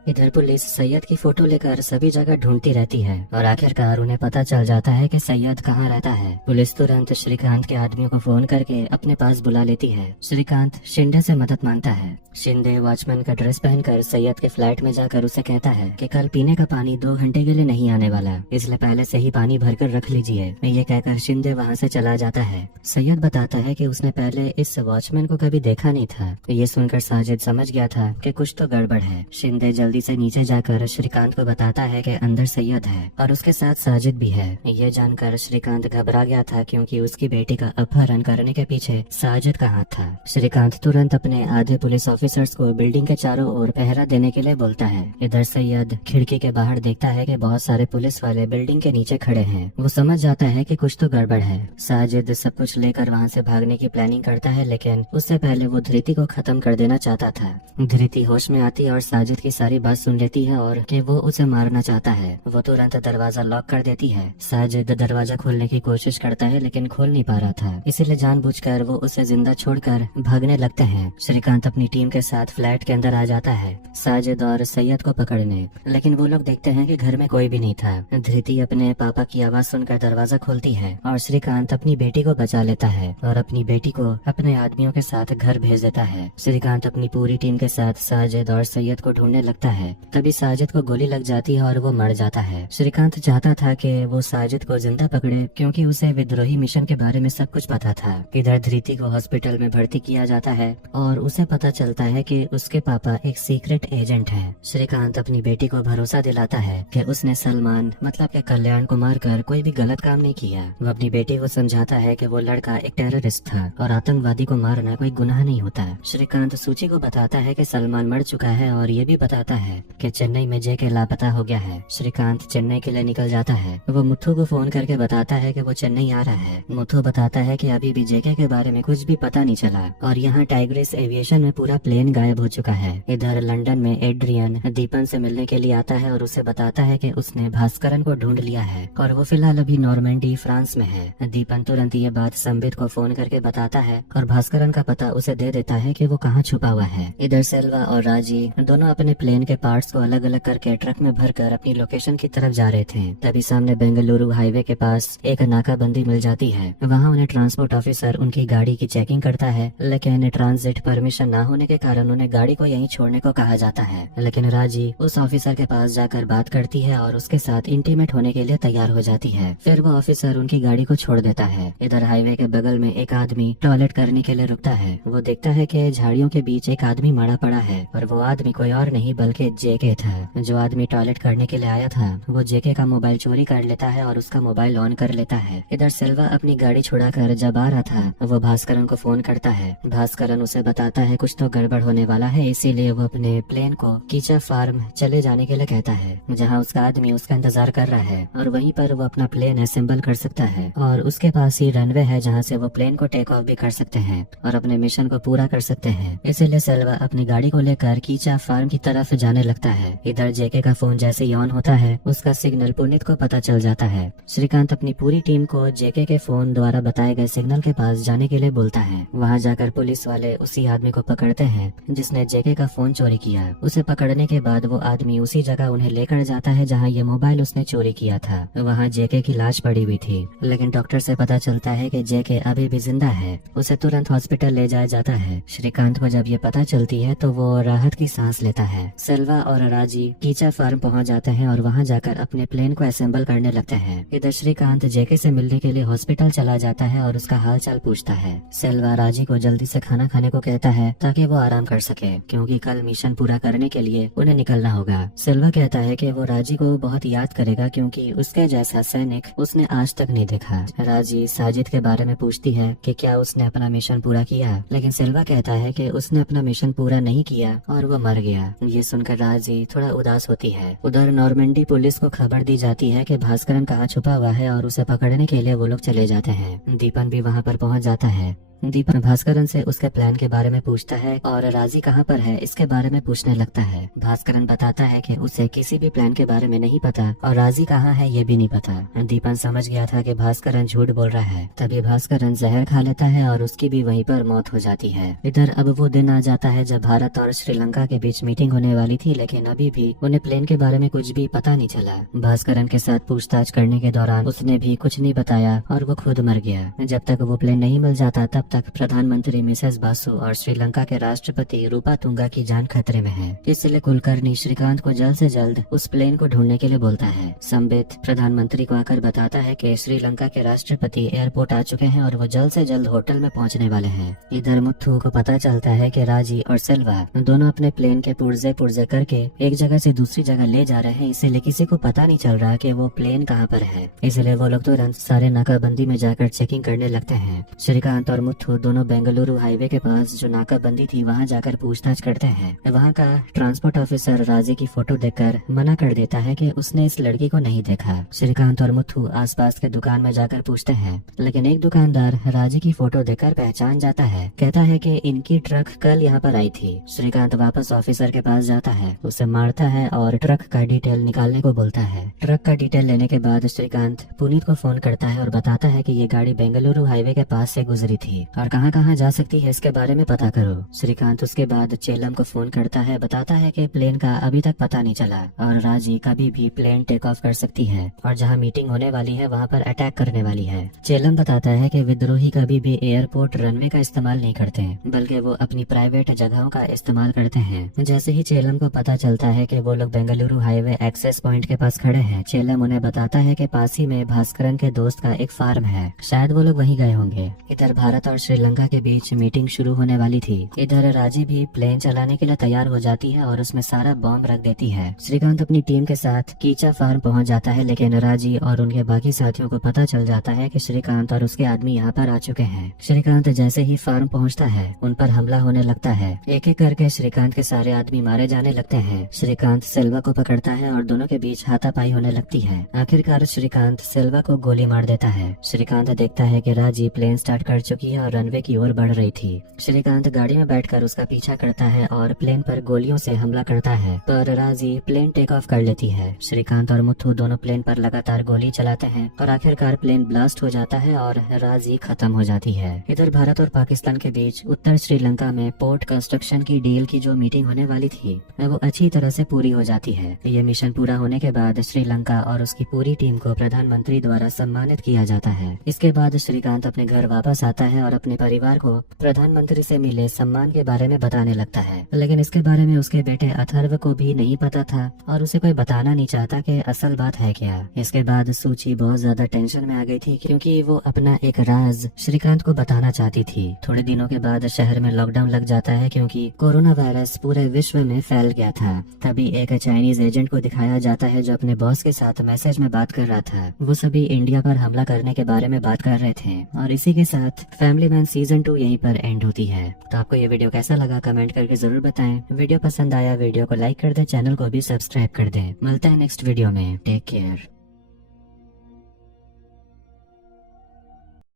इधर पुलिस सैयद की फोटो लेकर सभी जगह ढूंढती रहती है और आखिरकार उन्हें पता चल जाता है कि सैयद कहाँ रहता है। पुलिस तुरंत श्रीकांत के आदमियों को फोन करके अपने पास बुला लेती है। श्रीकांत शिंदे से मदद मांगता है। शिंदे वॉचमैन का ड्रेस पहनकर सैयद के फ्लैट में जाकर उसे कहता है कि कल पीने का पानी 2 घंटे के लिए नहीं आने वाला, इसलिए पहले से ही पानी भरकर रख लीजिए। ये कहकर शिंदे वहाँ से चला जाता है। सैयद बताता है कि उसने पहले इस वॉचमैन को कभी देखा नहीं था। ये सुनकर साजिद समझ गया था कि कुछ तो गड़बड़ है। शिंदे जल्दी से नीचे जाकर श्रीकांत को बताता है कि अंदर सैयद है और उसके साथ साजिद भी है। ये जानकर श्रीकांत घबरा गया था क्योंकि उसकी बेटी का अपहरण करने के पीछे साजिद का हाथ था। श्रीकांत तुरंत अपने आधे पुलिस ऑफिसर्स को बिल्डिंग के चारों ओर पहरा देने के लिए बोलता है। इधर सैयद खिड़की के बाहर देखता है कि बहुत सारे पुलिस वाले बिल्डिंग के नीचे खड़े हैं। वो समझ जाता है कि कुछ तो गड़बड़ है। साजिद सब कुछ लेकर वहाँ से भागने की प्लानिंग करता है, लेकिन उससे पहले वो धृति को खत्म कर देना चाहता था। धृति होश में आती है और साजिद की सारी बात सुन लेती है और कि वो उसे मारना चाहता है। वो तुरंत दरवाजा लॉक कर देती है। साजिद दरवाजा खोलने की कोशिश करता है लेकिन खोल नहीं पा रहा था, इसीलिए जानबूझकर वो उसे जिंदा छोड़कर भागने लगते हैं। श्रीकांत अपनी टीम के साथ फ्लैट के अंदर आ जाता है साजिद और सैयद को पकड़ने, लेकिन वो लोग देखते हैं कि घर में कोई भी नहीं था। धृति अपने पापा की आवाज सुनकर दरवाजा खोलती है और श्रीकांत अपनी बेटी को बचा लेता है और अपनी बेटी को अपने आदमियों के साथ घर भेज देता है। श्रीकांत अपनी पूरी टीम के साथ साजिद और सैयद को ढूंढने लगता है। तभी साजिद को गोली लग जाती है और वो मर जाता है। श्रीकांत चाहता था कि वो साजिद को जिंदा पकड़े क्योंकि उसे विद्रोही मिशन के बारे में सब कुछ पता था। इधर धृति को हॉस्पिटल में भर्ती किया जाता है और उसे पता चलता है कि उसके पापा एक सीक्रेट एजेंट हैं। श्रीकांत अपनी बेटी को भरोसा दिलाता है कि उसने सलमान मतलब के कल्याण को मारकर कोई भी गलत काम नहीं किया। वो अपनी बेटी को समझाता है कि वो लड़का एक टेररिस्ट था और आतंकवादी को मारना कोई गुनाह नहीं होता। श्रीकांत सूची को बताता है कि सलमान मर चुका है और ये भी बताता है कि चेन्नई में जेके लापता हो गया है। श्रीकांत चेन्नई के लिए निकल जाता है। वो मुथु को फोन करके बताता है कि वो चेन्नई आ रहा है। मुथु बताता है कि अभी भी जेके के बारे में कुछ भी पता नहीं चला और यहाँ टाइग्रिस एविएशन में पूरा प्लेन गायब हो चुका है। इधर लंदन में एड्रियन दीपन से मिलने के लिए आता है और उसे बताता है कि उसने भास्करन को ढूंढ लिया है और वो फिलहाल अभी नॉर्मेंडी फ्रांस में है। दीपन तुरंत ये बात संबित को फोन करके बताता है और भास्करन का पता उसे दे देता है कि वो कहाँ छुपा हुआ है। इधर सेल्वा और राजी दोनों अपने प्लेन के पार्ट्स को अलग अलग करके ट्रक में भरकर अपनी लोकेशन की तरफ जा रहे थे। तभी सामने बेंगलुरु हाईवे के पास एक नाकाबंदी मिल जाती है। वहाँ उन्हें ट्रांसपोर्ट ऑफिसर उनकी गाड़ी की चेकिंग करता है, लेकिन ट्रांजिट परमिशन न होने के कारण उन्हें गाड़ी को यहीं छोड़ने को कहा जाता है। लेकिन राजी उस ऑफिसर के पास जाकर बात करती है और उसके साथ इंटीमेट होने के लिए तैयार हो जाती है। फिर वो ऑफिसर उनकी गाड़ी को छोड़ देता है। इधर हाईवे के बगल में एक आदमी टॉयलेट करने के लिए रुकता है। वो देखता है कि झाड़ियों के बीच एक आदमी मरा पड़ा है और वो आदमी कोई और नहीं बल्कि जेके था। जो आदमी टॉयलेट करने के लिए आया था वो जेके का मोबाइल चोरी कर लेता है और उसका मोबाइल ऑन कर लेता है। इधर सिल्वा अपनी गाड़ी छुड़ाकर जब आ रहा था वो भास्करन को फोन करता है। भास्करन उसे बताता है कुछ तो गड़बड़ होने वाला है, इसीलिए वो अपने प्लेन को कीचा फार्म चले जाने के लिए कहता है, जहाँ उसका आदमी उसका इंतजार कर रहा है और वहीं पर वो अपना प्लेन असेंबल कर सकता है और उसके पास ही रनवे है जहाँ से वो प्लेन को टेक ऑफ भी कर सकते हैं और अपने मिशन को पूरा कर सकते हैं। इसीलिए सिल्वा अपनी गाड़ी को लेकर कीचा फार्म की तरफ जाने लगता है। इधर जेके का फोन जैसे ही ऑन होता है उसका सिग्नल पुनीत को पता चल जाता है। श्रीकांत अपनी पूरी टीम को जेके के फोन द्वारा बताए गए सिग्नल के पास जाने के लिए बोलता है। वहाँ जाकर पुलिस वाले उसी आदमी को पकड़ते हैं जिसने जेके का फोन चोरी किया। उसे पकड़ने के बाद वो आदमी उसी जगह उन्हें लेकर जाता है जहाँ ये मोबाइल उसने चोरी किया था। वहाँ जेके की लाश पड़ी हुई थी, लेकिन डॉक्टर से पता चलता है कि जेके अभी भी जिंदा है। उसे तुरंत हॉस्पिटल ले जाया जाता है। श्रीकांत को जब ये पता चलती है तो वो राहत की सांस लेता है। सिल्वा और राजी कीचा फार्म पहुँच जाते हैं और वहाँ जाकर अपने प्लेन को असेंबल करने लगते हैं। इधर श्रीकांत जेके से मिलने के लिए हॉस्पिटल चला जाता है और उसका हाल चाल पूछता है। सिल्वा राजी को जल्दी से खाना खाने को कहता है ताकि वो आराम कर सके, क्योंकि कल मिशन पूरा करने के लिए उन्हें निकलना होगा। सिल्वा कहता है कि वो राजी को बहुत याद करेगा क्योंकि उसके जैसा सैनिक उसने आज तक नहीं देखा। राजी साजिद के बारे में पूछती है कि क्या उसने अपना मिशन पूरा किया, लेकिन सिल्वा कहता है कि उसने अपना मिशन पूरा नहीं किया और वो मर गया। ये सुनकर राजी थोड़ा उदास होती है। उधर नॉर्मेंडी पुलिस को खबर दी जाती है कि भास्करन कहाँ छुपा हुआ है और उसे पकड़ने के लिए वो लोग चले जाते हैं। दीपन भी वहाँ पर पहुँच जाता है। दीपक भास्करन से उसके प्लान के बारे में पूछता है और राजी कहाँ पर है इसके बारे में पूछने लगता है। भास्करन बताता है कि उसे किसी भी प्लान के बारे में नहीं पता और राजी कहाँ है ये भी नहीं पता। दीपन समझ गया था कि भास्करन झूठ बोल रहा है। तभी भास्करन जहर खा लेता है और उसकी भी वहीं पर मौत हो जाती है। इधर अब वो दिन आ जाता है जब भारत और श्रीलंका के बीच मीटिंग होने वाली थी, लेकिन अभी भी उन्हें प्लेन के बारे में कुछ भी पता नहीं चला। भास्करन के साथ पूछताछ करने के दौरान उसने भी कुछ नहीं बताया और वो खुद मर गया। जब तक वो प्लेन नहीं मिल जाता तब तक प्रधानमंत्री मिसेस बासु और श्रीलंका के राष्ट्रपति रूपातुंगा की जान खतरे में है। इसलिए कुलकर्णी श्रीकांत को जल्द से जल्द उस प्लेन को ढूंढने के लिए बोलता है। संबित प्रधानमंत्री को आकर बताता है कि श्रीलंका के राष्ट्रपति एयरपोर्ट आ चुके हैं और वो जल्द से जल्द होटल में पहुंचने वाले हैं। इधर मुथु को पता चलता है कि राजी और सिल्वा दोनों अपने प्लेन के पुर्जे पुर्जे करके एक जगह से दूसरी जगह ले जा रहे हैं, इसीलिए किसी को पता नहीं चल रहा कि वो प्लेन कहाँ पर है। इसलिए वो लोग तुरंत सारे नाकाबंदी में जाकर चेकिंग करने लगते हैं। श्रीकांत और मुथु दोनों बेंगलुरु हाईवे के पास जो नाकाबंदी थी वहाँ जाकर पूछताछ करते हैं। वहाँ का ट्रांसपोर्ट ऑफिसर राजी की फोटो देखकर मना कर देता है कि उसने इस लड़की को नहीं देखा। श्रीकांत और मुथु आसपास के दुकान में जाकर पूछते हैं, लेकिन एक दुकानदार राजी की फोटो देखकर पहचान जाता है। कहता है कि इनकी ट्रक कल यहाँ पर आई थी। श्रीकांत वापस ऑफिसर के पास जाता है, उसे मारता है और ट्रक का डिटेल निकालने को बोलता है। ट्रक का डिटेल लेने के बाद श्रीकांत पुनीत को फोन करता है और बताता है कि ये गाड़ी बेंगलुरु हाईवे के पास से गुजरी थी और कहाँ कहाँ जा सकती है इसके बारे में पता करो। श्रीकांत उसके बाद चेलम को फोन करता है, बताता है कि प्लेन का अभी तक पता नहीं चला और राजी कभी भी प्लेन टेक ऑफ कर सकती है और जहाँ मीटिंग होने वाली है वहाँ पर अटैक करने वाली है। चेलम बताता है कि विद्रोही कभी भी एयरपोर्ट रनवे का इस्तेमाल नहीं करते, बल्कि वो अपनी प्राइवेट जगहों का इस्तेमाल करते हैं। जैसे ही चेलम को पता चलता है कि वो लोग बेंगलुरु हाईवे एक्सेस पॉइंट के पास खड़े हैं, चेलम उन्हें बताता है कि पास ही में भास्करन के दोस्त का एक फार्म है, शायद वो लोग वहीं गए होंगे। इधर भारत और श्रीलंका के बीच मीटिंग शुरू होने वाली थी। इधर राजी भी प्लेन चलाने के लिए तैयार हो जाती है और उसमें सारा बॉम्ब रख देती है। श्रीकांत अपनी टीम के साथ कीचा फार्म पहुंच जाता है, लेकिन राजी और उनके बाकी साथियों को पता चल जाता है कि श्रीकांत और उसके आदमी यहाँ पर आ चुके हैं। श्रीकांत जैसे ही फार्म पहुंचता है उन पर हमला होने लगता है। एक एक करके श्रीकांत के सारे आदमी मारे जाने लगते हैं। श्रीकांत सिल्वा को पकड़ता है और दोनों के बीच हाथापाई होने लगती है। आखिरकार श्रीकांत सिल्वा को गोली मार देता है। श्रीकांत देखता है कि राजी प्लेन स्टार्ट कर चुकी है पुनः रनवे की ओर बढ़ रही थी। श्रीकांत गाड़ी में बैठकर उसका पीछा करता है और प्लेन पर गोलियों से हमला करता है, पर राजी प्लेन टेक ऑफ कर लेती है। श्रीकांत और मुथु दोनों प्लेन पर लगातार गोली चलाते हैं और आखिरकार प्लेन ब्लास्ट हो जाता है और राजी खत्म हो जाती है। इधर भारत और पाकिस्तान के बीच उत्तर श्रीलंका में पोर्ट कंस्ट्रक्शन की डील की जो मीटिंग होने वाली थी वो अच्छी तरह से पूरी हो जाती है। ये मिशन पूरा होने के बाद श्रीलंका और उसकी पूरी टीम को प्रधानमंत्री द्वारा सम्मानित किया जाता है। इसके बाद श्रीकांत अपने घर वापस आता है और अपने परिवार को प्रधानमंत्री से मिले सम्मान के बारे में बताने लगता है, लेकिन इसके बारे में उसके बेटे अथर्व को भी नहीं पता था और उसे कोई बताना नहीं चाहता कि असल बात है क्या। इसके बाद सूची बहुत ज्यादा टेंशन में आ गई थी क्योंकि वो अपना एक राज श्रीकांत को बताना चाहती थी। थोड़े दिनों के बाद शहर में लॉकडाउन लग जाता है क्योंकि कोरोना वायरस पूरे विश्व में फैल गया था। तभी एक चाइनीज एजेंट को दिखाया जाता है जो अपने बॉस के साथ मैसेज में बात कर रहा था। वो सभी इंडिया पर हमला करने के बारे में बात कर रहे थे और इसी के साथ फैमिली मैन सीजन 2 यहीं पर एंड होती है। तो आपको ये वीडियो कैसा लगा कमेंट करके जरूर बताएं। वीडियो पसंद आया वीडियो को लाइक कर दे, चैनल को भी सब्सक्राइब कर दे। मिलते हैं नेक्स्ट वीडियो में। Take care.